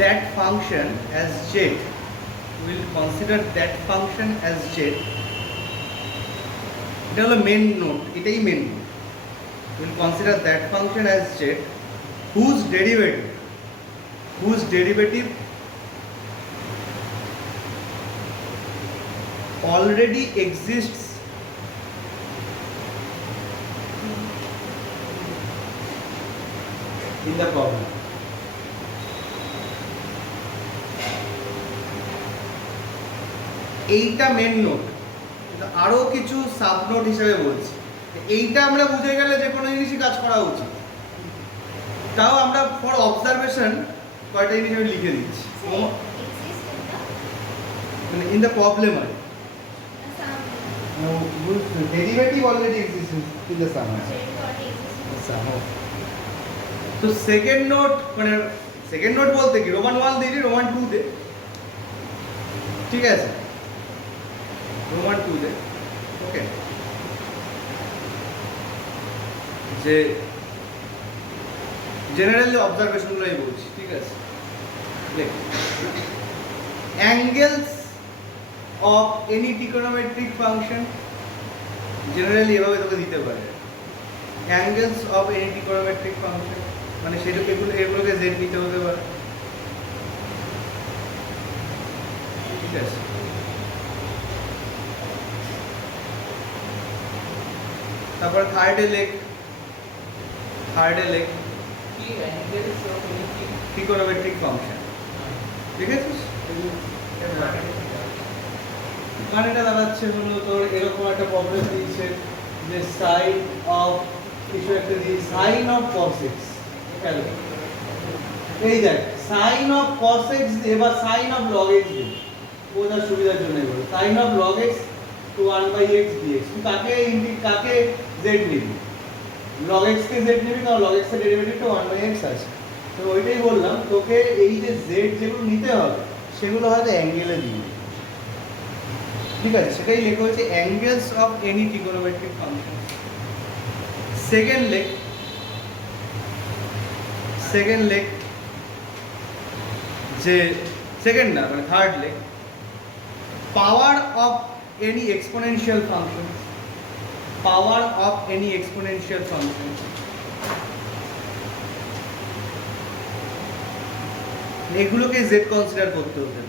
that function as z, will consider that function as z। এটা হলো মেন নোট, এটাই main note. will consider that function as z whose derivative already exists in the problem। এইটা main note, আরো কিছু sub note হিসেবে বলছি। এইটা আমরা বুঝে গেলে যে কোনো জিনিসই কাজ করা উচিত। তাও আমরা ফর অবজারভেশন কয়টা জিনিস আমি লিখে দিচ্ছি, মানে ইন দ্য প্রবলেম আর derivative already exist in the sum. তো সেকেন্ড নোট মানে সেকেন্ড নোট বলতে কি রোমান 1 দিই, রোমান 2 দে, ঠিক আছে, রোমান 2 দে। ওকে, যে জেনারেলি অবজারভেশনগুলোই বলছি, ঠিক আছে। দেখ angles of any trigonometric function, generally এভাবে তোকে দিতে পারে angles of any trigonometric function, মানে সেটাকে এগুলোকে জেড নিতে হতে পারে, ঠিক আছে। তারপর থার্ডে লেখ কি angles of anything trigonometric function, দেখেছিস? গানেটা দাঁড়াচ্ছে হলো তোর এরকম একটা প্রবলেম দিয়েছে যে সাইন অফ কিছু একটা দিয়ে সাইন অফ cos x, কেন এই দেখ সাইন অফ cos x দিয়ে বা সাইন অফ log x দিয়ে বোঝার সুবিধার জন্য বলি sine of log x to 1/x dx। তুই কাকে z নিবি? log x কে z নিবি, কারণ log x এর ডেরিভেটিভটা 1/x আছে। তো ওইটাই বললাম তোকে, এই যে z যেগুলো নিতে হবে সেগুলো হয়তো অ্যাঙ্গেলে দিবি, ঠিক আছে। সেটাই লেখা হচ্ছে angles of any trigonometric function. Second লেখ যে সেকেন্ড না মানে থার্ড লেখ power of any exponential function. Power of any exponential function. এগুলোকে জেড কনসিডার করতে হতে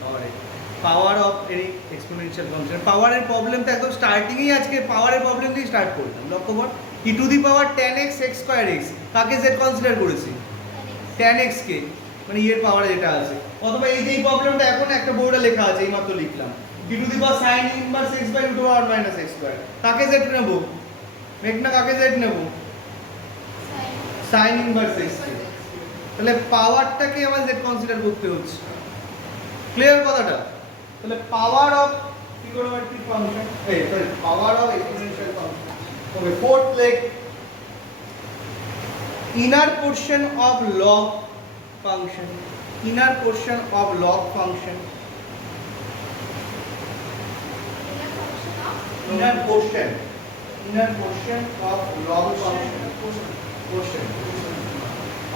power of any exponential function. পাওয়ারের প্রবলেম তো একদম স্টার্টিংয়েই আজকে পাওয়ারের প্রবলেম দিয়ে স্টার্ট করলাম। লক্ষ্য কর, e to the power 10x x square x কাকে জেড কনসিডার করেছি? 10x কে, মানে এর পাওয়ারে যেটা আছে। অথবা এই যে এই প্রবলেমটা এখন একটা বোর্ডে লেখা আছে, এই মাত্র লিখলাম, e to the power sin inverse x by root over minus x square, কাকে জেড নেব? মেঘনা কাকে জেড নেব? sin ইনভার্স x কে। তাহলে পাওয়ারটাকে আমার জেড কনসিডার করতে হচ্ছে। ক্লিয়ার কথাটা? তাহলে power of trigonometric function, sorry, power of exponential function. Okay, fourth leg, inner portion of log function, inner portion of log function, inner portion of log function, portion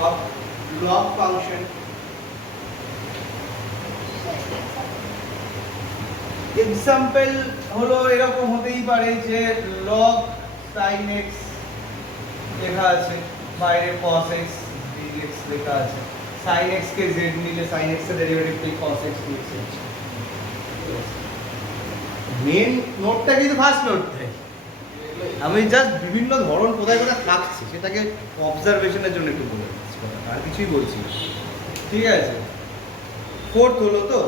of log function। Example হলো এরকম হতেই পারে যে log sin x লেখা আছে, বাইরে cos x dx লেখা আছে, sin x কে z নিলে sin x এর ডেরিভেটিভ পেয়ে cos x dx আছে। মেন নোটটা কিন্তু ফার্স্ট নোটটাই, আমি জাস্ট বিভিন্ন ধরন কোথায় কোথায় থাকছে সেটাকে অবজারভেশনের জন্য একটু বলে দিচ্ছি, আর কিছুই বলছি না। ঠিক আছে, ফোর্থ হলো তো।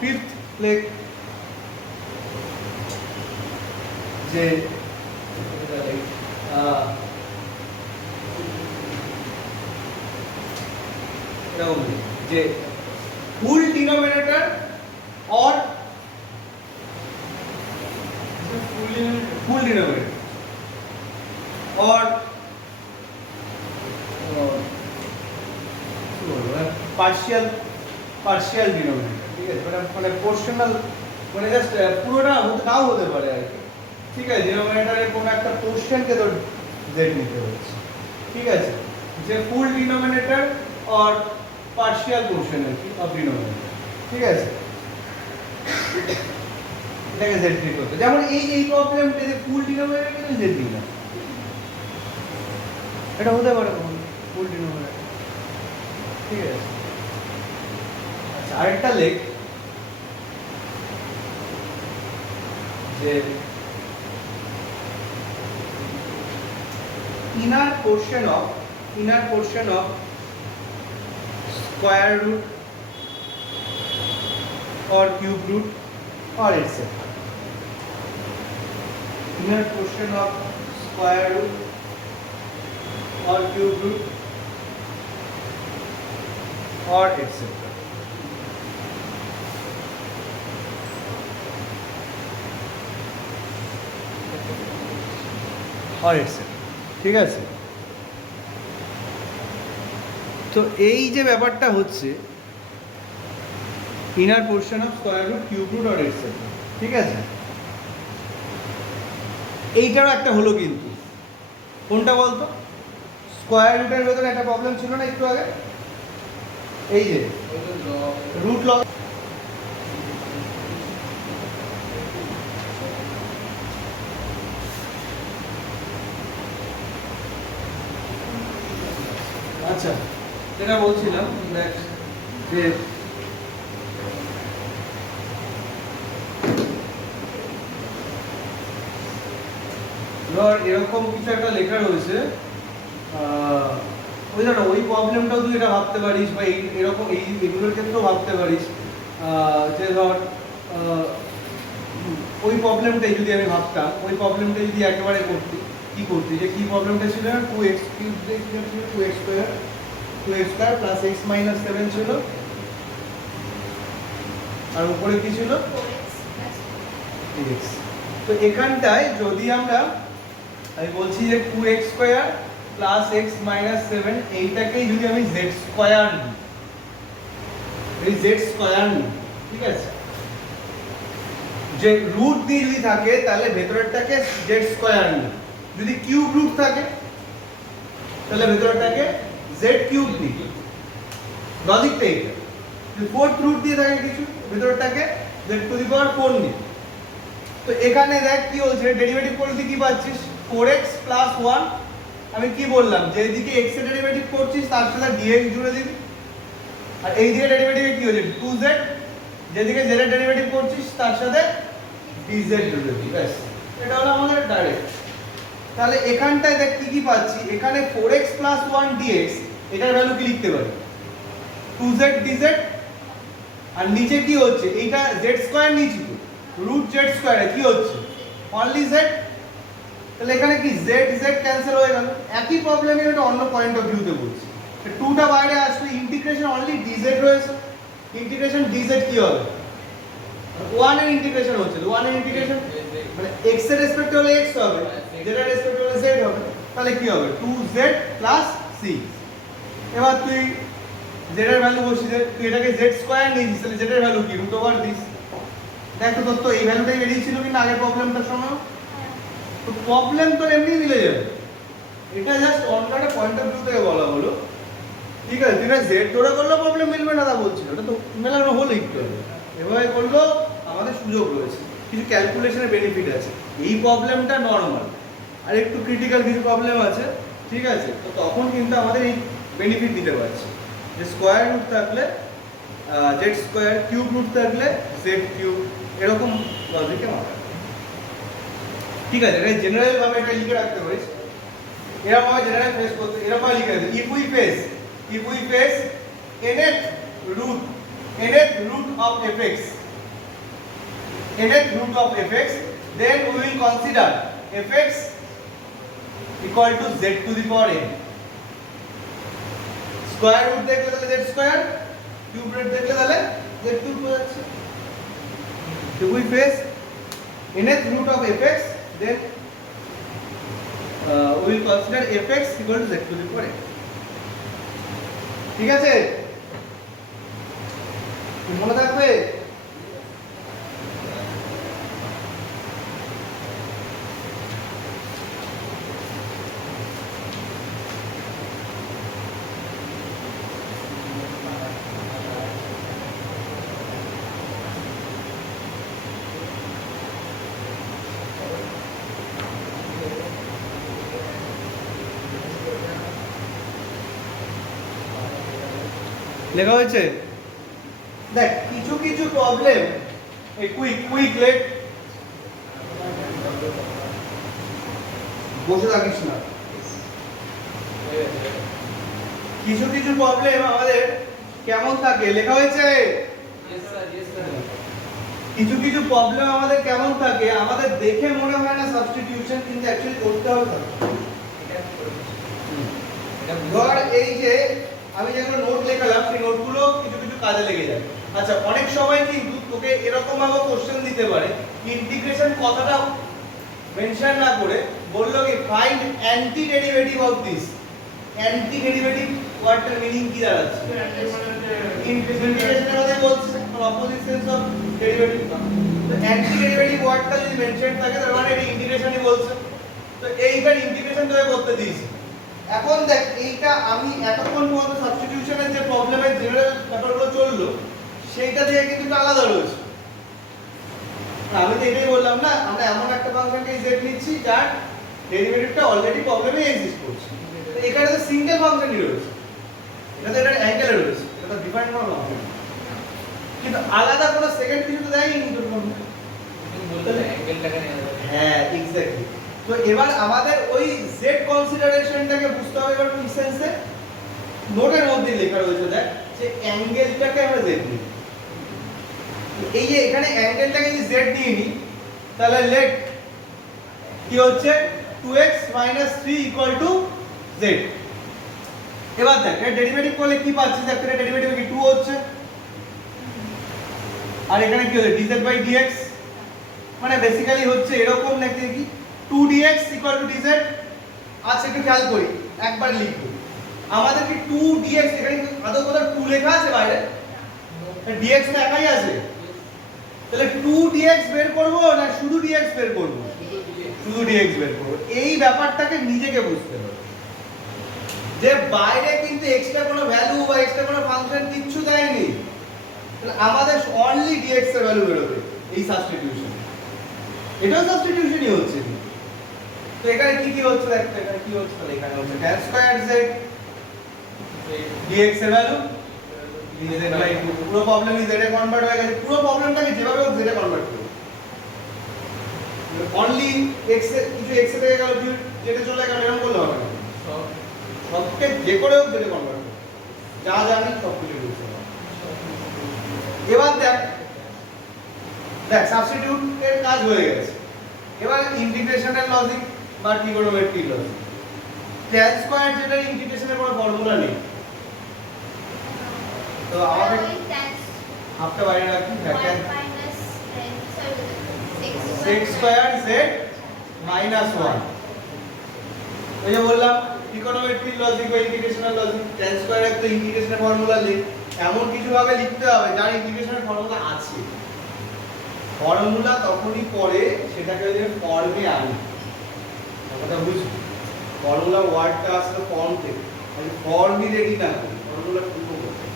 ফিফথ লেগ, যে যে ফুল ডিনোমিনেটর और full denominator और partial denominator, ঠিক আছে, মানে পোর্শনাল, মানে জাস্ট পুরোটা নাও হতে পারে আর কি। ঠিক আছে, ডিনোমিনেটরের কোনো একটা পোর্শনকে তো জেড নিতে হচ্ছে। ঠিক আছে, যে ফুল ডিনোমিনেটর और partial portion আর কি অফ ডিনোমিনেটর। ঠিক আছে, এটাকে জেড ঠিক করতে, যেমন এই প্রবলেমটা যে ফুল ডিনোমিনেটর কিন্তু জেড নিলাম, এটা হতে পারে ফুল ডিনোমিনেটর। ঠিক আছে, আচ্ছা, আরেকটা লেখ, যে inner portion of square root or cube root or etc. Inner portion of square root or cube root or etc. or etc. ঠিক আছে, তো এই যে ব্যাপারটা হচ্ছে inner portion of square root, cube root আর এটসেট্রা। ঠিক আছে, এইটারও একটা হলো, কিন্তু কোনটা বলতো? স্কয়ার রুটের ভেতরে একটা প্রবলেম ছিল না একটু আগে, এই যে রুট লগ। আচ্ছা, যেটা বলছিলাম যে ধর এরকম কিছু একটা লেখা রয়েছে, ওই ধর ওই প্রবলেমটাও তুই এটা ভাবতে পারিস, বা এরকম এগুলোর ক্ষেত্রেও ভাবতে পারিস, যে ধর ওই প্রবলেমটাই যদি আমি ভাবতাম, ওই প্রবলেমটাই যদি একেবারে করতি, কি করতি, যে কি প্রবলেমটা ছিল না, 2x কিউব ছিল, 2x square plus x minus 7 ছিল, আর উপরে কি ছিল? 4x। তো এখানটায় যদি আমি বলছি যে 2x square plus x minus 7, এইটাকেই যদি আমি z স্কয়ার নিই, এই z স্কয়ার নিই, ঠিক আছে, যে রুট দিয়ে যদি থাকে তাহলে ভেতরেরটাকে z স্কয়ার নিই, যদি কিউব রুট থাকে তাহলে ভেতরেরটাকে z কিউব নিই। লজিকটা এইটা, যদি ফোর্থ রুট দিয়ে থাকে কিছু, ভেতরেরটাকে z টু দি পাওয়ার 4 নিই। তো এখানে দেখ কি বলছে, ডেরিভেটিভ করলে কি পাচ্ছিস 4x প্লাস 1। আমি কি বললাম, যেদিকে x এর ডেরিভেটিভ করছিস তার সাথে dx জুড়ে দিবি, আর এই দিকে ডেরিভেটিভে কি হচ্ছে 2z, যেদিকে z এর ডেরিভেটিভ করছিস তার সাথে dz জুড়ে দিবি, ব্যাস এটা হলো আমাদের ডাইরেক্ট। তাহলে এখানটায় দেখ কি কি পাচ্ছি, এখানে 4x প্লাস 1 dx, এটার ভ্যালু কি লিখতে পারি 2z dz, আর নিচে কি হচ্ছে এইটা z স্কয়ার নিচে তো রুট z স্কয়ারে কি হচ্ছে অনলি z, তাহলে এখানে কি z z ক্যান্সেল হয়ে গেল। একই প্রবলেমে এটা অন্য পয়েন্ট অফ ভিউতে বলছি, 2টা বাইরে আসলে ইন্টিগ্রেশন অনলি dz রয়েছে, ইন্টিগ্রেশন dz কি হবে 1 এর ইন্টিগ্রেশন হচ্ছে, 1 এর ইন্টিগ্রেশন মানে x এর রেসপেক্টে হলে x হবে, z এর রেসপেক্টে হলে z হবে, তাহলে কি হবে 2z প্লাস c। এবার তুই z এর ভ্যালু বসিয়ে দে, তুই এটাকে z স্কয়ার নিয়েছিস, তাহলে z এর ভ্যালু কি রুট ওভার দিস। দেখো তোর তো এই ভ্যালুটাই বেরিয়েছিল কিনা আগের প্রবলেমটার সময়, তো প্রবলেম তো এমনি মিলে যাবে, এটা জাস্ট অন্য একটা পয়েন্ট অফ ভিউ থেকে বলা হলো, ঠিক আছে। তুই না z ধরে করলেও প্রবলেম মিলবে না তা বলছিল, এটা তো মেলানো হলো একটু আগে, এভাবে করলেও আমাদের সুযোগ রয়েছে, কিছু ক্যালকুলেশনের বেনিফিট আছে। এই প্রবলেমটা নরমাল, আর একটু ক্রিটিক্যাল কিছু প্রবলেম আছে, ঠিক আছে, তো তখন কিন্তু আমাদের এই বেনিফিট দিতে পারছে যে স্কয়ার রুট থাকলে z স্কয়ার, কিউব রুট থাকলে z কিউব, এরকম লজিকে মাপা, ঠিক আছে। এটা জেনারেল ভাবে এটা লিখে রাখতে পারিস, এরকম ভাবে জেনারেল ফেস করতে এরকম ভাবে লিখে রাখতে, if we face nth root of fx, then we will consider fx equal to z to the power n। Square root দেখলে তাহলে z স্কয়ার, কিউব রুট দেখলে তাহলে z কিউব হয়ে যাচ্ছে। if we face nth root of fx, then we will consider fx equal to z to the power n। ঠিক আছে, মনে থাকবে। লেখা হয়েছে, দেখ কিছু কিছু প্রবলেম এই কুইক লেট, বসে থাকিস না, কিছু কিছু প্রবলেম আমাদের কেমন থাকে লেখা হয়েছে, কিছু কিছু প্রবলেম আমাদের কেমন থাকে, আমাদের দেখে মনে হয় না সাবস্টিটিউশন, কিন্তু অ্যাকচুয়ালি করতে হবে। ধর এই যে আমি যেগুলো নোট লেখালাম, সেই নোটগুলো কিছু কিছু কাজে লেগে যায়। আচ্ছা, অনেক সময় কিন্তু তোকে এরকম ভাবে কোশ্চেন দিতে পারে, ইন্টিগ্রেশন কথাটা মেনশন না করে বললো কি find anti derivative of this. Anti derivative ওয়ার্ডটার মিনিং কি দাঁড়াচ্ছে? ইন্টিগ্রেশনের মধ্যে বলছে অপোজিট সেন্স অফ ডেরিভেটিভ। তো অ্যান্টি ডেরিভেটিভ ওয়ার্ডটা যদি মেনশন থাকে তার মানে এটা ইন্টিগ্রেশনই বলছে। তো এইবার ইন্টিগ্রেশন তোকে করতে দিয়েছে। এখন দেখ এইটা আমি এতক্ষণ পর্যন্ত সাবস্টিটিউশনের যে প্রবলেমের জেনারেল ব্যাপারগুলো চললো সেইটা থেকে কিন্তু আলাদা রয়েছে। আমি তো এটাই বললাম না, আমরা এমন একটা ফাংশনকে z নিচ্ছি যার ডেরিভেটিভটা অলরেডি প্রবলেমে এক্সিস্ট করছে। তো এখানে তো সিঙ্গেল ফাংশনই রয়েছে, এটা তো এটা অ্যাঙ্গেলে রয়েছে, এটা তো ডিফাইন করা ফাংশন, কিন্তু আলাদা কোনো সেকেন্ড কিছু তো দেয়নি কিন্তু বলতে অ্যাঙ্গেলটাকে নিয়ে যাবে। হ্যাঁ এক্স্যাক্টলি। তো এবার আমাদের ওই z কনসিডারেশনটাকে বুঝতে হবে। এবার কোন সেন্সে নোটের মধ্যে লেখা রয়েছে দেখ যে অ্যাঙ্গেলটাকে আমরা z নিই। এই যে এখানে অ্যাঙ্গেলটাকে যদি z দিয়ে নিই তাহলে লেট কি হচ্ছে 2x 3 z। এবার দেখ এর ডেরিভেটিভ করলে কি পাচ্ছি, দেখ এর ডেরিভেটিভ কি 2 হচ্ছে, আর এখানে কি হচ্ছে dz/dx, মানে বেসিক্যালি হচ্ছে এরকম নাকি কি 2dx dz। আচ্ছা একটু খেয়াল করি, একবার লিখব আমাদের কি 2dx, এখানে আদৌ কোথাও 2 লেখা আছে বাইরে? dx তো একাই আছে, তাহলে 2dx বের করব না শুধু dx বের করব? শুধু dx বের করব। এই ব্যাপারটাকে নিজেকে বুঝতে হবে যে বাইরে কিন্তু এক্সট্রা কোনো ভ্যালু বা এক্সট্রা কোনো ফাংশন কিচ্ছু দেয়নি, তাহলে আমাদের অনলি dx এর ভ্যালু বের হবে এই সাবস্টিটিউশন। এটাও সাবস্টিটিউশনই হচ্ছে। তো এখানে কি কি হচ্ছে দেখো, এখানে কি হচ্ছে, তাহলে এখানে হচ্ছে tan স্কয়ার z dx এর ভ্যালু dz/2। পুরো প্রবলেমই z এ কনভার্ট হয়ে গেছে। পুরো প্রবলেমটাকে যেভাবে হোক z এ কনভার্ট করো। অনলি x এ কিছু x এ থেকে গেল, কিছু z এ চলে গেল, এরকম করলে হবে না। সবকে যে করে হোক z এ কনভার্ট করো। যা জানি সব কিছু বুঝতে হবে। এবার দেখ সাবস্টিটিউট এর কাজ হয়ে গেছে। এবার ইন্টিগ্রেশনের লজিক বা ট্রিগোনোমেট্রি লজিক। tan স্কয়ার যেটার ইন্টিগ্রেশনের কোনো ফর্মুলা নেই, তো আমাদের হাফটা বাইরে রাখি। tan sec square z minus 1। ওই যে বললাম ট্রিগোনোমেট্রি লজিক বা ইন্টিগ্রেশনাল লজিক, tan স্কয়ার এর তো ইন্টিগ্রেশনের ফর্মুলা নেই, এমন কিছু ভাবে লিখতে হবে যার ইন্টিগ্রেশনের ফর্মুলা আছে। ফর্মুলা তখনই পড়ে সেটাকে যে ফর্মে আনি, কথাটা বুঝছো? ফর্মুলা ওয়ার্ডটা আসলে ফর্ম থেকে, মানে ফর্মই রেডি না করি, ফর্মুলা টুকু করতে।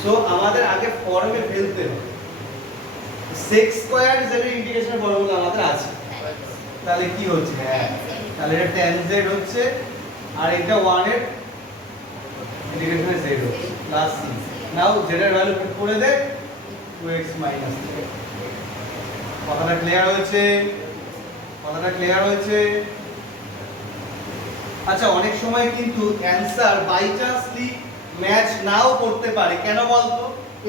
সো আমাদের আগে ফর্মে ফেলতে হবে। sec স্কয়ার z এর ইন্টিগ্রেশনের ফর্মুলা আমাদের আছে, তাহলে কি হচ্ছে? হ্যাঁ, তাহলে এটা tan z হচ্ছে, আর এটা 1 এর ইন্টিগ্রেশনের z হচ্ছে প্লাস c। নাও z এর ভ্যালু পুট করে দে 2x মাইনাস 3। কথাটা ক্লিয়ার হয়েছে? কথাটা ক্লিয়ার হয়েছে? আচ্ছা, অনেক সময় কিন্তু অ্যানসার বাই চান্সলি ম্যাচ নাও করতে পারে। কেন বলতো?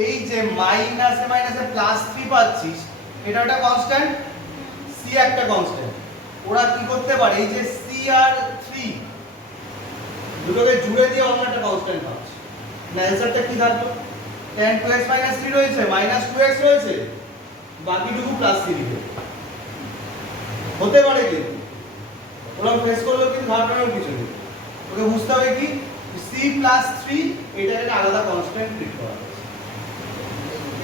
এই যে মাইনাসে মাইনাসে প্লাস 3 পাচ্ছিস, এটা একটা কনস্ট্যান্ট, c একটা কনস্ট্যান্ট। ওরা কি করতে পারে, এই যে c আর 3 দুটোকে জুড়ে দিয়ে অন্য একটা কনস্ট্যান্ট পাচ্ছি। না, অ্যানসারটা কি থাকলো? tan 2x 3 রয়েছে, -2x রয়েছে, বাকিটুকু প্লাস 3 দিবে। হতে পারে কিন্তু ওরা ফেস করলো, কিন্তু ভাবনার কিছু নেই। ওকে বুঝতে হবে কি c + 3 এটা একটা আলাদা কনস্ট্যান্ট ট্রিট করা হয়েছে।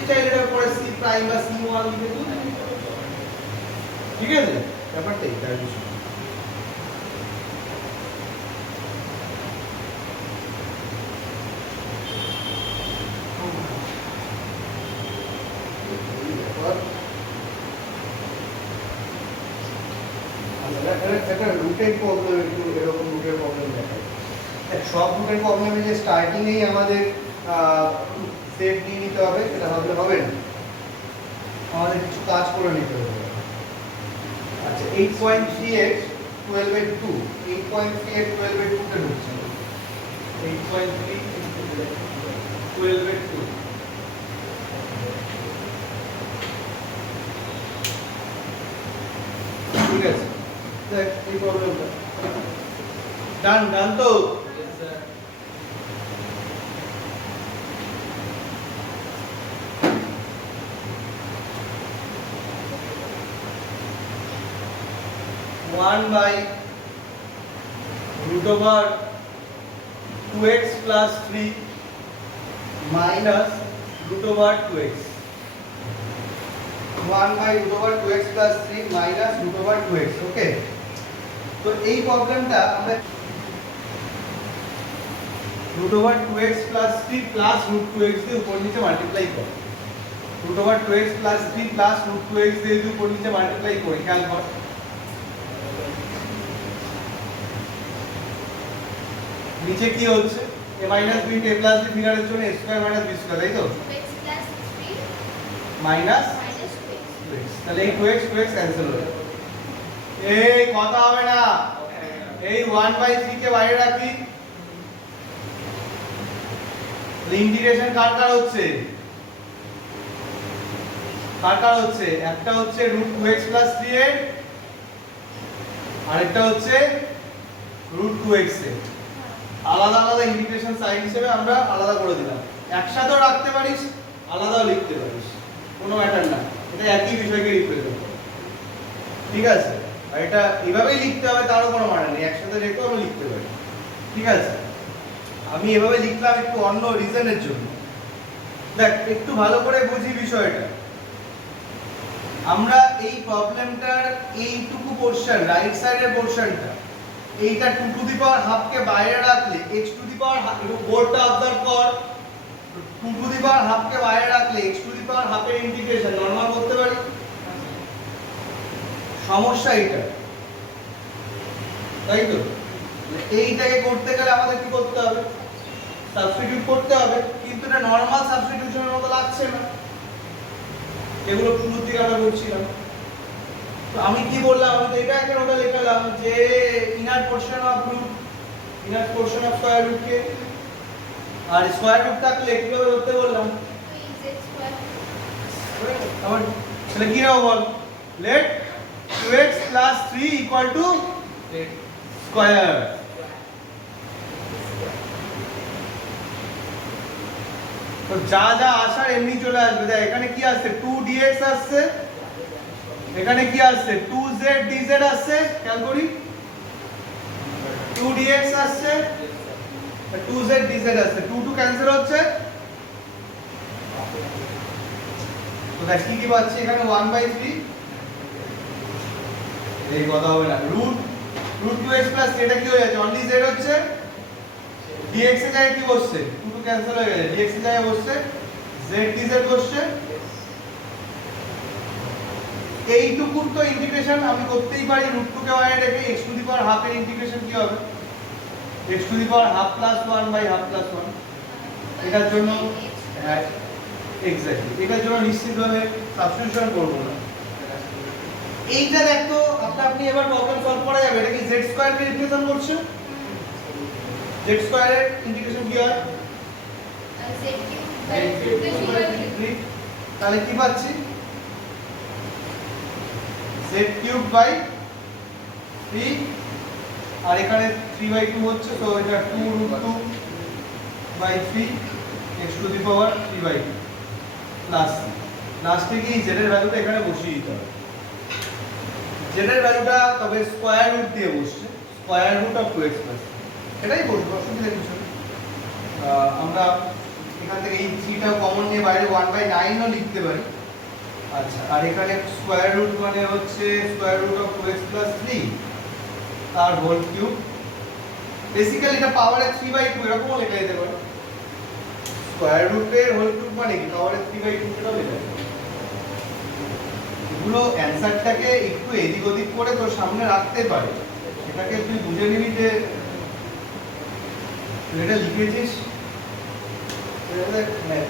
এটা এটার পরে c প্রাইম বা c1 লিখে দিই, ঠিক আছে? ব্যাপারটা এইটাই বিষয়। একটা রুটের প্রবলেম, একটু এরকম রুটের প্রবলেম দেখায়। সব রুটের প্রবলেমে যে স্টার্টিংয়েই আমাদের সেট দিয়ে নিতে হবে সেটা ভাবলে হবে না, আমাদের কিছু কাজ করে নিতে হবে। আচ্ছা, 8.3x 12/2, 8.3x 12/2 তে ঢুকছে। 8.3 12/2, ঠিক আছে? দেখ এই প্রবলেমটা ডান তো। Yes, sir. 1/√2x plus 3 minus √2x, 1/√2x plus 3 minus √2x। ওকে, তো এই প্রবলেমটা আমরা √2x plus 3 plus √2x দিয়ে উপর নিচে মাল্টিপ্লাই করি। √2x plus 3 plus √2x দিয়ে যদি উপর নিচে মাল্টিপ্লাই করি, খেয়াল কর নিচে কি হচ্ছে, a minus b into a plus b ফিগারের জন্য a square minus b square, তাই তো? 2x plus 3 minus minus 2x। 2x, তাহলে এই 2x ক্যান্সেল হয়ে যাবে। এই কথা হবে না, এই 1/3 কে বাইরে রাখি। ইন্টিগ্রেশন কার হচ্ছে? কার হচ্ছে? একটা হচ্ছে √2x plus 3 এর, আরেকটা হচ্ছে √2x এর। আলাদা আলাদা ইন্টিগ্রেশন সাইন হিসেবে আমরা আলাদা করে দিলাম। একসাথেও রাখতে পারিস, আলাদাও লিখতে পারিস, কোনো ম্যাটার না, এটা একই বিষয়কে রিপ্রেজেন্ট করে, ঠিক আছে? আর এটা এভাবেই লিখতে হবে তারও কোনো মানে নেই, একসাথে রেখেও আমরা লিখতে পারি, ঠিক আছে? আমি এভাবে লিখলাম একটু অন্য রিজনের জন্য। দেখ একটু ভালো করে বুঝি বিষয়টা। আমরা এই প্রবলেমটার এইটুকু পোরশন, রাইট সাইডের পোরশনটা, এইটা 2 টু দি পাওয়ার হাফ কে বাইরে রাখলে x to the power half, একটু বোর্ডটা অবজার্ভ কর, 2 টু দি পাওয়ার হাফ কে বাইরে রাখলে x to the power half এর ইন্টিগ্রেশন নরমাল করতে পারি, সমস্যা এইটা, তাই তো? এইটাকে করতে গেলে আমাদের কি করতে হবে? সাবস্টিটিউট করতে হবে, কিন্তু এটা নরমাল সাবস্টিটিউশনের মতো লাগছে না। এগুলো শুরুর দিকে আমরা করছিলাম। তো আমি কি বললাম, আমি তো এটা একটা নোটে লিখলাম যে inner portion of root, inner portion of square root কে, আর স্কয়ার রুটটাকে কিভাবে ধরতে বললাম। 2z স্কয়ার আবার তাহলে কি হবে বল, let 2x plus 3 equal to square. তো যা যা আসার এমনি চলে আসবে। দেখ এখানে কি আসছে, 2dx আসছে, এখানে কি আসছে, 2z dz আসছে, খেয়াল করি 2dx আসছে, 2z dz আসছে, 2 2 ক্যান্সেল হচ্ছে। তো দেখ কি কি পাচ্ছি এখানে, 1/3, এই কথা হবে না, রুট 2x প্লাস এটা কি হয়ে যাচ্ছে, অনলি z হচ্ছে, dx এর জায়গায় কি বসছে, 2 2 ক্যান্সেল হয়ে গেছে, dx এর জায়গায় বসছে z dz বসছে। এইটুকুর তো ইন্টিগ্রেশন আমি করতেই পারি, রুট 2 কে বাইরে রেখে x to the power half এর ইন্টিগ্রেশন কি হবে, x to the power half plus 1 by half plus 1। এটার জন্য হ্যাঁ এক্স্যাক্টলি, এটার জন্য নিশ্চিতভাবে সাবস্টিটিউশন করব না। এইটা দেখো আপনি এবার প্রবলেম সলভ করা যাবে। এটা কি z স্কয়ার কে রিপ্রেজেন্ট করছে, z স্কয়ার এর ইন্টিগ্রেশন কি হয়, z কিউব বাই 3 তাহলে কি পাচ্ছি, z কিউব বাই 3, আর এখানে 3/2 হচ্ছে, তো এটা 2√2/3 x to the power 3/2 plus লাস্টে কি z এর ভ্যালুটা এখানে বসিয়ে দিতে হবে। z এর ভ্যালুটা তবে স্কয়ার রুট দিয়ে বসছে, square root of 2x plus, এটাই বসবে, অসুবিধা কিছু নেই। আমরা এখান থেকে এই 3টা কমন নিয়ে বাইরে 1/9 ও লিখতে পারি। আচ্ছা, আর এখানে স্কয়ার রুট মানে হচ্ছে square root of 2x plus 3 তার হোল কিউব। বেসিক্যালি এটা পাওয়ারের 3/2 এরকমও লেখা যেতে পারে। স্কয়ার রুটের হোল কিউব মানে কি পাওয়ারের 3/2 এটাও লেখা যায়। এগুলো অ্যানসারটাকে একটু এদিক ওদিক করে তোর সামনে রাখতে পারে, সেটাকে তুই বুঝে নিবি যে তুই এটা লিখেছিস, এটা ম্যাথ